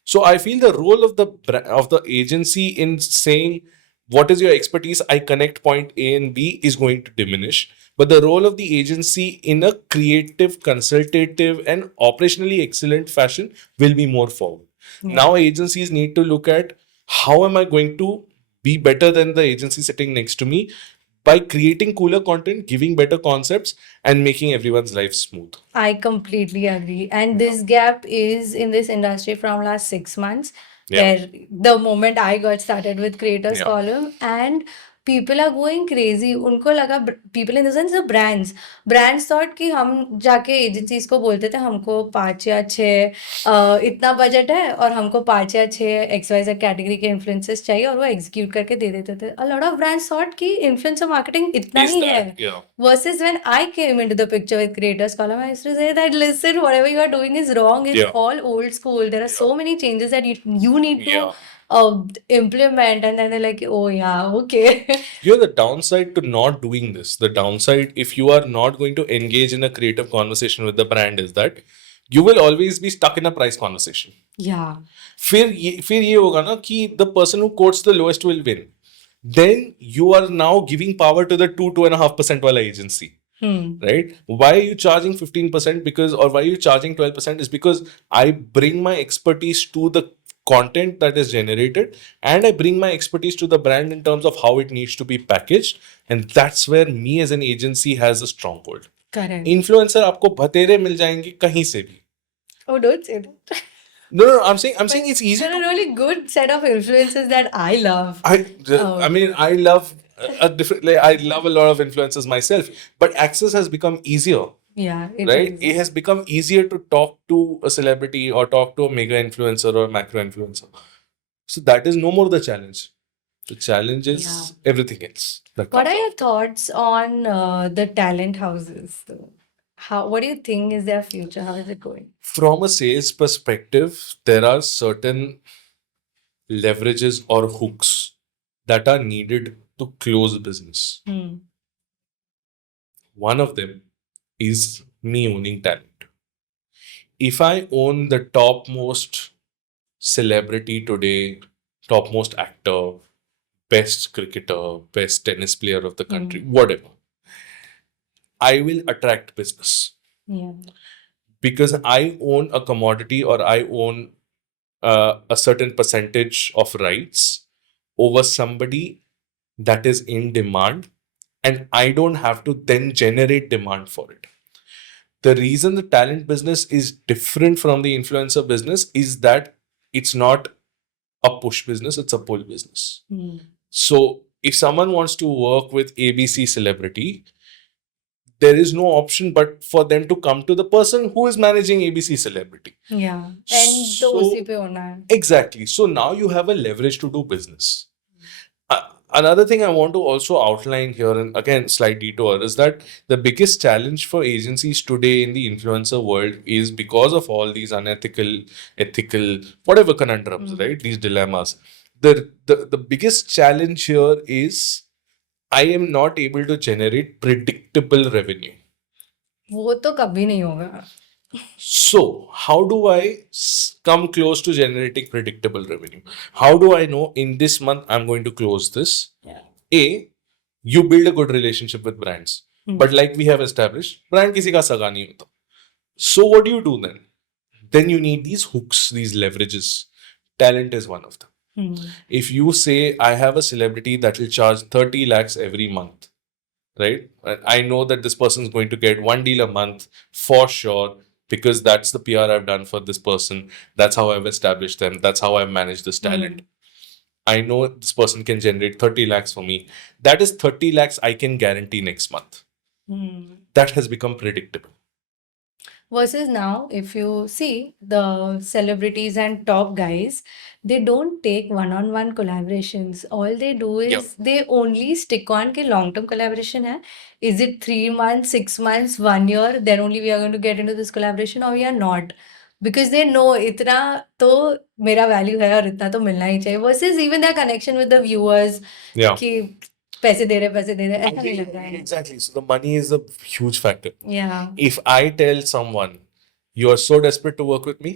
So I feel the role of the agency in saying what is your expertise, I connect point A and B, is going to diminish. But the role of the agency in a creative, consultative, and operationally excellent fashion will be more forward. Yeah. Now agencies need to look at how am I going to be better than the agency sitting next to me by creating cooler content, giving better concepts, and making everyone's life smooth. I completely agree. And this gap is in this industry from last 6 months, Yeah. where the moment I got started with Creators Yeah. Column, and people are going crazy. उनको लगा people in the sense the brands thought कि हम जाके agencies को बोलते थे हमको 5 या 6 इतना बजट है और हमको 5 या 6 XYZ कैटेगरी के इन्फ्लुएंसर्स चाहिए और वो एग्जीक्यूट करके दे देते थे. A lot of brands thought कि influencer marketing इतना Is ही that? है. Yeah. Versus when I came into the picture with Creators Column, I used to say that listen, whatever you are doing is wrong. It's Yeah. all old school. There are so many changes that you need to Yeah. implement. And then they're like, oh yeah, okay. You know, the downside to not doing this, the downside if you are not going to engage in a creative conversation with the brand is that you will always be stuck in a price conversation. Yeah. फिर ये होगा ना कि the person who quotes the lowest will win. Then you are now giving power to the 2.5% wala agency. Right? Why are you charging 15%? Because, or why are you charging 12%? Is because I bring my expertise to the content that is generated, and I bring my expertise to the brand in terms of how it needs to be packaged, and that's where me as an agency has a stronghold. Correct. Influencer आपको भतेरे मिल जाएंगे कहीं से भी. Oh, don't say that. No, I'm saying it's easy. There are a really good set of influencers that I love. I mean, I love a different. Like, I love a lot of influencers myself, but access has become easier. Yeah, Right? is. It has become easier to talk to a celebrity or talk to a mega influencer or macro influencer. So that is no more the challenge. The challenge is everything else. What are your thoughts on the talent houses, though? What do you think is their future? How is it going? From a sales perspective, there are certain leverages or hooks that are needed to close business. One of them is me owning talent. If I own the topmost celebrity today, topmost actor, best cricketer, best tennis player of the country, whatever, I will attract business. Yeah. Because I own a commodity or I own a certain percentage of rights over somebody that is in demand, and I don't have to then generate demand for it. The reason the talent business is different from the influencer business is that it's not a push business, it's a pull business. So if someone wants to work with ABC celebrity, there is no option but for them to come to the person who is managing ABC celebrity. Yeah. And exactly. So now you have a leverage to do business. Another thing I want to also outline here, and again, slight detour, is that the biggest challenge for agencies today in the influencer world is because of all these unethical, ethical, whatever conundrums, right? These dilemmas. The biggest challenge here is I am not able to generate predictable revenue. वो तो कभी नहीं होगा. So, how do I come close to generating predictable revenue? How do I know in this month I'm going to close this? A, you build a good relationship with brands. But like we have established, brand किसी का सगा नहीं होता. So what do you do then? Then you need these hooks, these leverages. Talent is one of them. If you say, I have a celebrity that will charge 30 lakhs every month, right? I know that this person is going to get one deal a month for sure, because that's the PR I've done for this person. That's how I've established them. That's how I've managed this talent. I know this person can generate 30 lakhs for me. That is 30 lakhs I can guarantee next month. That has become predictable. Versus now, if you see the celebrities and top guys, they don't take one-on-one collaborations. All they do Yep. is they only stick on के long-term collaboration है. Is it 3 months, 6 months, 1 year? Then only we are going to get into this collaboration, or we are not. Because they know इतना तो मेरा value है और इतना तो मिलना ही चाहिए. Versus even their connection with the viewers Yeah. कि पैसे दे रहे ऐसा नहीं लग रहा है. Exactly. So the money is a huge factor. Yeah. If I tell someone, you are so desperate to work with me,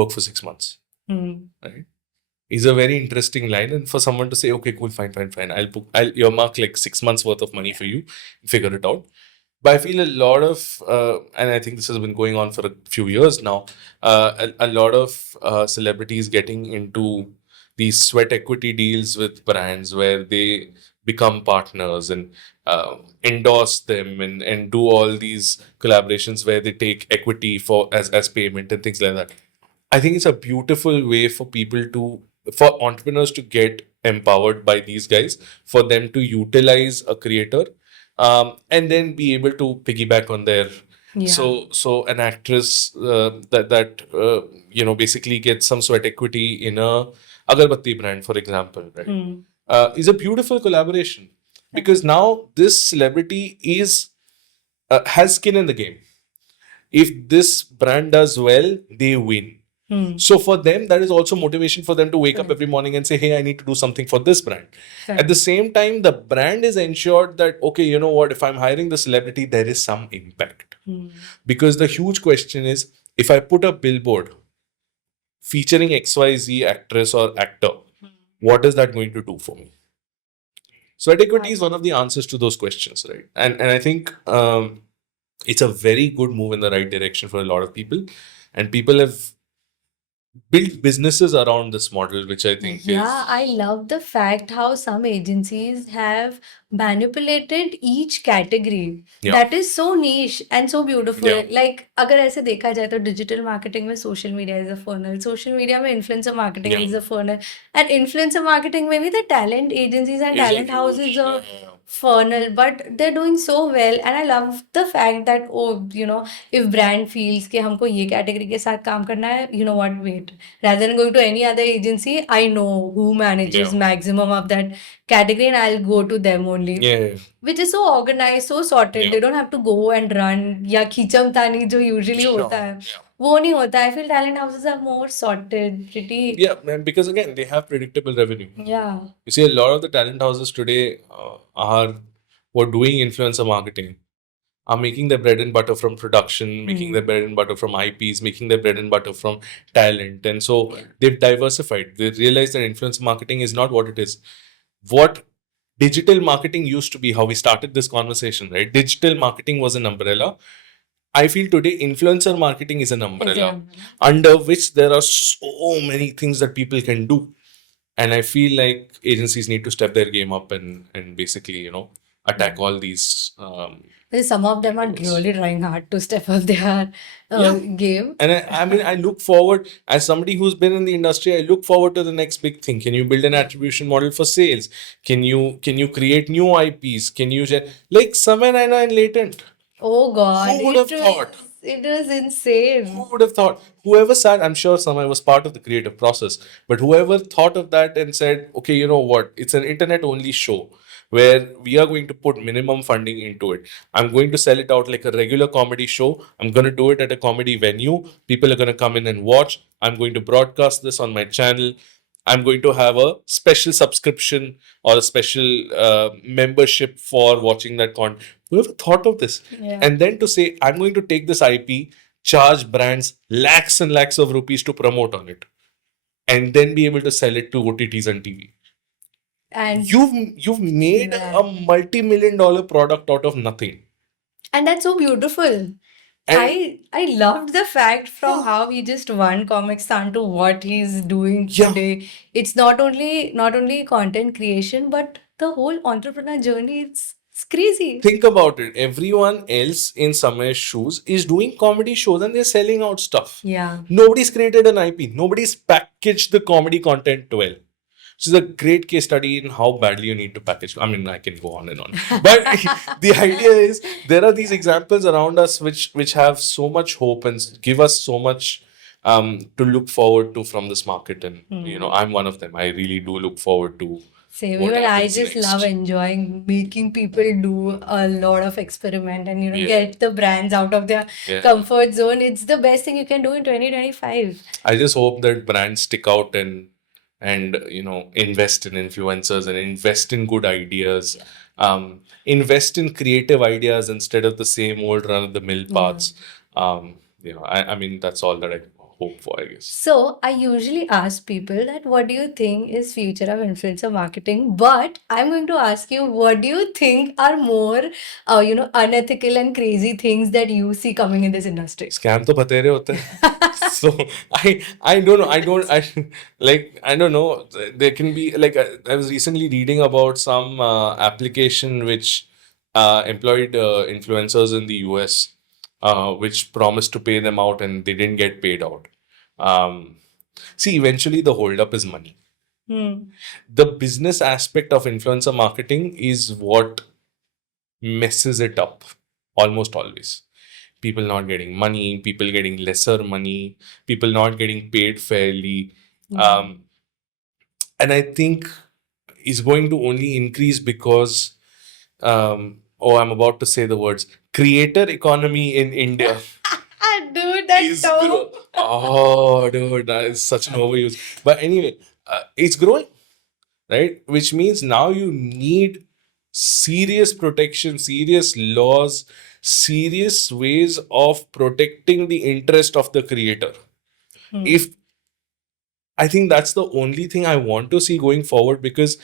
work for 6 months. Right? Is a very interesting line. And for someone to say, okay, cool, fine. I'll earmark like 6 months worth of money for you, figure it out. But I feel a lot of, and I think this has been going on for a few years now, a lot of celebrities getting into these sweat equity deals with brands where they become partners and endorse them and do all these collaborations where they take equity for as payment and things like that. I think it's a beautiful way for entrepreneurs to get empowered by these guys, for them to utilize a creator, and then be able to piggyback on their. Yeah. So an actress that basically gets some sweat equity in a agarbatti brand, for example, right? Is a beautiful collaboration because now this celebrity has skin in the game. If this brand does well, they win. So for them, that is also motivation for them to wake up every morning and say, hey, I need to do something for this brand. At the same time, the brand is ensured that, okay, you know what, if I'm hiring the celebrity, there is some impact. Because the huge question is, if I put a billboard featuring XYZ actress or actor, what is that going to do for me? Sweat equity is one of the answers to those questions, right? And I think it's a very good move in the right direction for a lot of people. And people have built businesses around this model, which I think Yeah, I love the fact how some agencies have manipulated each category. Yeah. That is so niche and so beautiful. Yeah. Like, अगर ऐसे देखा जाए तो digital marketing में social media is a funnel, social media में influencer marketing Yeah. is a funnel, and influencer marketing में भी the talent agencies and Is a talent houses huge, are funnel, but they're doing so well. And I love the fact that, oh, if brand feels कि हमको ये category के साथ काम करना है, you know what, wait. Rather than going to any other agency, I know who manages Yeah. maximum of that category and I'll go to them only. Yeah. Which is so organized, so sorted. Yeah. They don't have to go and run या खींचम तानी जो usually Sure. होता है. Yeah. वो नहीं होता. I feel talent houses are more sorted, pretty. Yeah, man, because again, they have predictable revenue. Yeah. You see, a lot of the talent houses today who are doing influencer marketing are making their bread and butter from production, making their bread and butter from IPs, making their bread and butter from talent. And so they've diversified. They realized that influencer marketing is not what it is. What digital marketing used to be, how we started this conversation, right? Digital marketing was an umbrella. I feel today influencer marketing is an umbrella under which there are so many things that people can do. And I feel like agencies need to step their game up and basically, attack all these. Some of them are really trying hard to step up their game. And I mean, I look forward, as somebody who's been in the industry, I look forward to the next big thing. Can you build an attribution model for sales? Can you create new IPs? Can you like Samay Naina and Latent? Oh God, Who would have thought? It was insane. Who would have thought? Whoever sat, I'm sure Samay was part of the creative process, but whoever thought of that and said, okay, you know what? It's an internet only show where we are going to put minimum funding into it. I'm going to sell it out like a regular comedy show. I'm going to do it at a comedy venue. People are going to come in and watch. I'm going to broadcast this on my channel. I'm going to have a special subscription or a special membership for watching that content. Whoever thought of this? Yeah. And then to say, I'm going to take this IP, charge brands lakhs and lakhs of rupees to promote on it, and then be able to sell it to OTTs and TV. And you've made a multi-million-dollar product out of nothing. And that's so beautiful. And I loved the fact from how he just won Comic Stan to what he's doing today. It's not only content creation, but the whole entrepreneur journey. It's crazy. Think about it. Everyone else in Samay's shoes is doing comedy shows and they're selling out stuff. Yeah. Nobody's created an IP. Nobody's packaged the comedy content well. which is a great case study in how badly you need to package. I mean, I can go on and on, but the idea is there are these examples around us which have so much hope and give us so much to look forward to from this market. And I'm one of them. I really do look forward to Same, what even I happens just next. love enjoying making people do a lot of experiment and Yeah. get the brands out of their Yeah. comfort zone. It's the best thing you can do in 2025. I just hope that brands stick out and invest in influencers and invest in good ideas, invest in creative ideas instead of the same old run of the mill paths. I mean that's all that I hope for, I guess. So I usually ask people that what do you think is future of influencer marketing? But I'm going to ask you, what do you think are more, unethical and crazy things that you see coming in this industry? Scam to बतेरे होते हैं. So I don't know. I don't know. There can be like I was recently reading about some application which employed influencers in the US, which promised to pay them out and they didn't get paid out. See, eventually the holdup is money. The business aspect of influencer marketing is what messes it up almost always. People not getting money, people getting lesser money, people not getting paid fairly. And I think is going to only increase because, I'm about to say the words, creator economy in India Dude, that is term. oh, dude, that is such an overuse. But anyway, it's growing, right? Which means now you need serious protection, serious laws, serious ways of protecting the interest of the creator. If I think that's the only thing I want to see going forward, because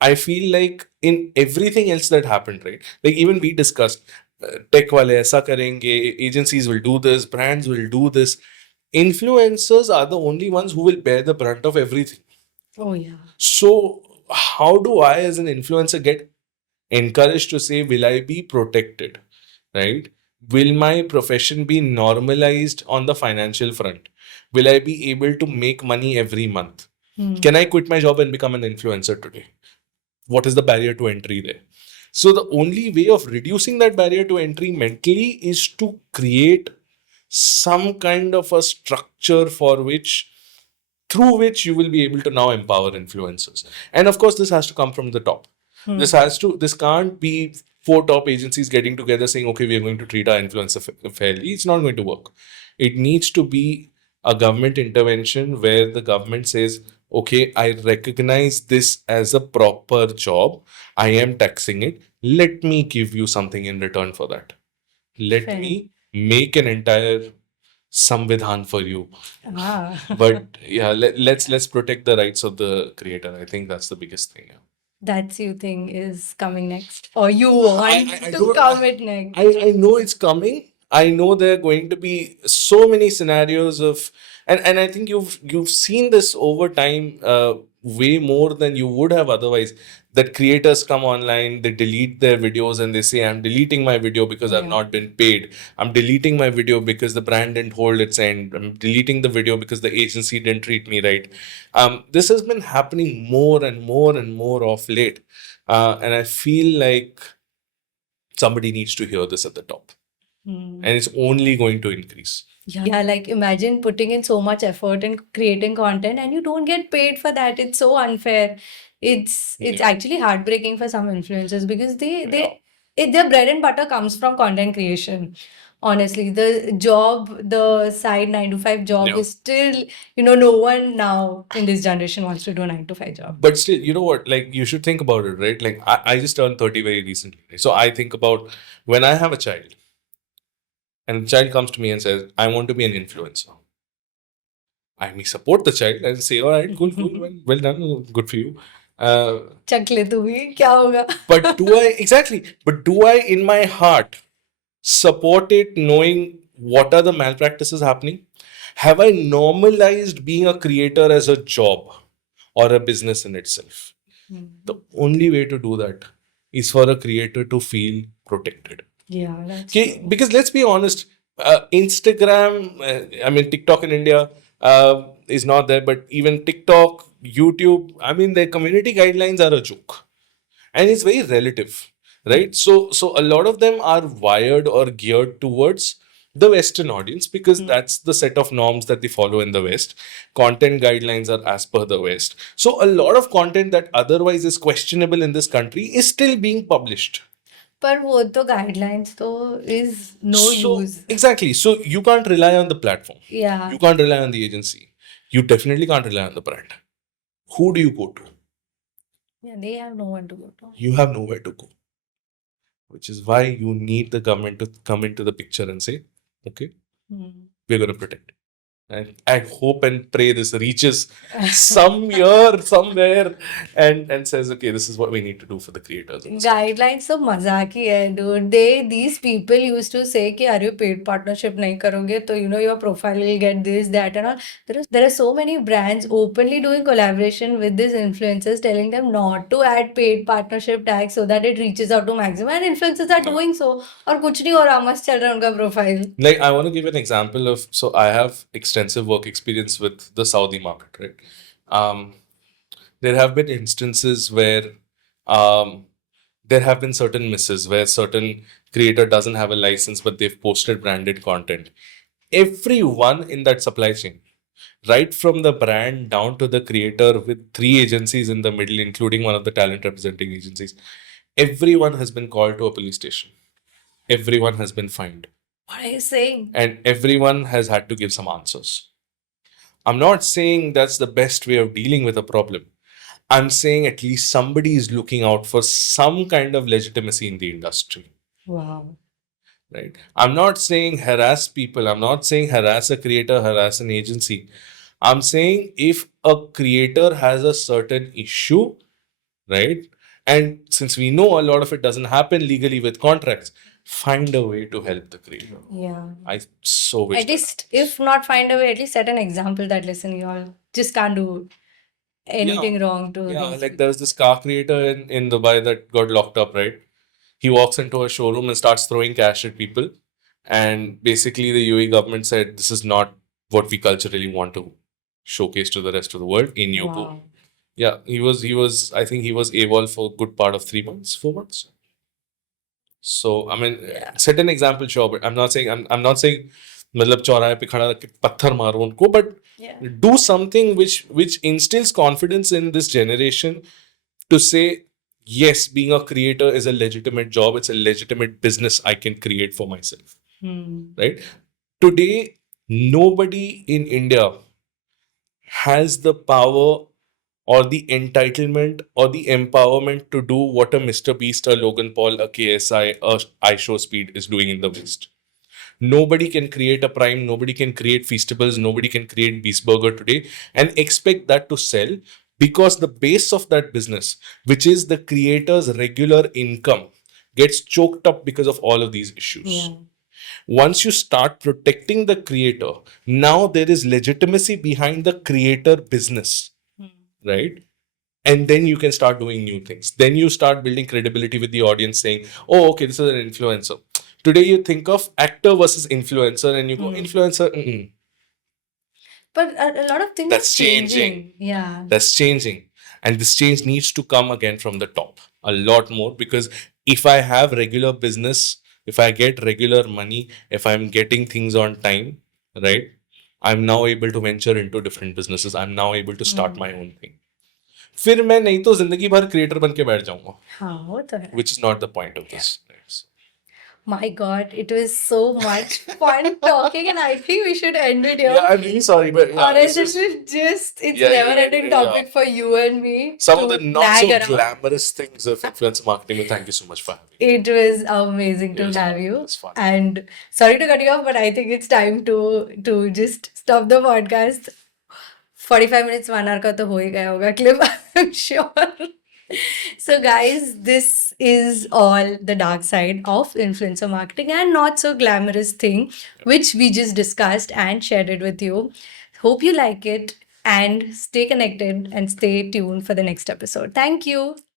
I feel like in everything else that happened, right? Like even we discussed, tech wale aisa karenge, agencies will do this, brands will do this. Influencers are the only ones who will bear the brunt of everything. Oh, yeah. So, how do I, as an influencer, get encouraged to say, will I be protected? Right? Will my profession be normalized on the financial front? Will I be able to make money every month? Can I quit my job and become an influencer today? What is the barrier to entry there? So, the only way of reducing that barrier to entry mentally is to create some kind of a structure through which you will be able to now empower influencers. And of course, this has to come from the top. This can't be four top agencies getting together saying, okay, we are going to treat our influencer fairly. It's not going to work. It needs to be a government intervention where the government says, okay, I recognize this as a proper job. I am taxing it. Let me give you something in return for that. Let Fair. me make an entire samvidhan for you. Ah. But yeah, let's protect the rights of the creator. I think that's the biggest thing. Yeah. That's you think is coming next, or you want I to don't- come it next? I know it's coming. I know there are going to be so many scenarios of, and I think you've seen this over time, way more than you would have otherwise. That creators come online, they delete their videos and they say, I'm deleting my video because I've not been paid. I'm deleting my video because the brand didn't hold its end. I'm deleting the video because the agency didn't treat me right. This has been happening more and more and more of late. And I feel like somebody needs to hear this at the top. And it's only going to increase. Yeah, like imagine putting in so much effort in creating content and you don't get paid for that. It's so unfair. It's actually heartbreaking for some influencers because their bread and butter comes from content creation. Honestly, the side 9 to 5 job is still, no one now in this generation wants to do a 9 to 5 job. But still, you know what? Like, you should think about it, right? Like, I just turned 30 very recently. Right? So I think about when I have a child and the child comes to me and says, I want to be an influencer. I may support the child and say, all right, cool, well done, good for you. चख ले तू भी क्या होगा? But do I in my heart support it knowing what are the malpractices happening? Have I normalized being a creator as a job or a business in itself? The only way to do that is for a creator to feel protected. Yeah, that's Okay, because let's be honest, Instagram, I mean TikTok in India, is not there, but even TikTok, YouTube, I mean, their community guidelines are a joke, and it's very relative, right? So a lot of them are wired or geared towards the Western audience because that's the set of norms that they follow in the West. Content guidelines are as per the West. So a lot of content that otherwise is questionable in this country is still being published. पर वो तो guidelines तो is no So use. exactly. So you can't rely on the platform. Yeah. You can't rely on the agency. You definitely can't rely on the brand. Who do you go to? Yeah, they have no one to go to. You have nowhere to go. Which is why you need the government to come into the picture and say, okay, we're going to protect it. And I hope and pray this reaches somewhere, and says, okay, this is what we need to do for the creators. Guidelines so मजाक ही है, dude. These people used to say कि are you paid partnership नहीं करोगे तो your profile will get this, that and all. There are so many brands openly doing collaboration with these influencers, telling them not to add paid partnership tags so that it reaches out to maximum. And influencers are doing so. और कुछ नहीं हो रहा, मस्त चल रहा है उनका profile. Like, I want to give an example of, so I have extensive work experience with the Saudi market, right? There have been instances where there have been certain misses where certain creator doesn't have a license, but they've posted branded content. Everyone in that supply chain, right from the brand down to the creator, with 3 agencies in the middle, including one of the talent representing agencies, everyone has been called to a police station. Everyone has been fined. What are you saying? And everyone has had to give some answers. I'm not saying that's the best way of dealing with a problem. I'm saying at least somebody is looking out for some kind of legitimacy in the industry. Wow. Right? I'm not saying harass people. I'm not saying harass a creator, harass an agency. I'm saying if a creator has a certain issue, right? And since we know a lot of it doesn't happen legally with contracts, find a way to help the creator. Yeah. I so wish. At least, if not find a way, at least set an example that listen, you all just can't do anything wrong to Yeah, these like there was this car creator in Dubai that got locked up, right? He walks into a showroom and starts throwing cash at people. And basically, the UAE government said, this is not what we culturally want to showcase to the rest of the world in your pool. Wow. Yeah, I think he was AWOL for a good part of 3 months, 4 months. So, I mean, set an example, sure, but I'm not saying, मतलब चौराहे पे खड़ा रख के पत्थर मारो उनको, but do something which instills confidence in this generation to say, yes, being a creator is a legitimate job. It's a legitimate business I can create for myself. Right? Today, nobody in India has the power or the entitlement or the empowerment to do what a Mr. Beast, a Logan Paul, a KSI, a iShowSpeed is doing in the West. Nobody can create a Prime, nobody can create Feastables, nobody can create Beast Burger today and expect that to sell, because the base of that business, which is the creator's regular income, gets choked up because of all of these issues. Yeah. Once you start protecting the creator, now there is legitimacy behind the creator business, right? And then you can start doing new things. Then you start building credibility with the audience, saying, oh, okay, this is an influencer. Today you think of actor versus influencer and you go, influencer, But a lot of things That's are changing. Yeah. That's changing. And this change needs to come again from the top a lot more, because if I have regular business, if I get regular money, if I'm getting things on time, right, I'm now able to venture into different businesses. I'm now able to start my own thing. फिर मैं नहीं तो जिंदगी भर creator बन के बैठ जाऊंगा. हाँ, वो तो है. Which is not the point of this. My God, it was so much fun talking, and I think we should end it here. Yeah, I'm really sorry, but Or else it's never ending topic for you and me. Some of the not nag so around. glamorous things of influencer marketing. But thank you so much for having me. It was amazing to have you. It was fun. And sorry to cut you off, but I think it's time to just stop the podcast. 45 minutes, 1 hour का तो हो ही गया होगा clip, I'm sure. So guys, this is all the dark side of influencer marketing and not so glamorous thing, which we just discussed and shared it with you. Hope you like it and stay connected and stay tuned for the next episode. Thank you.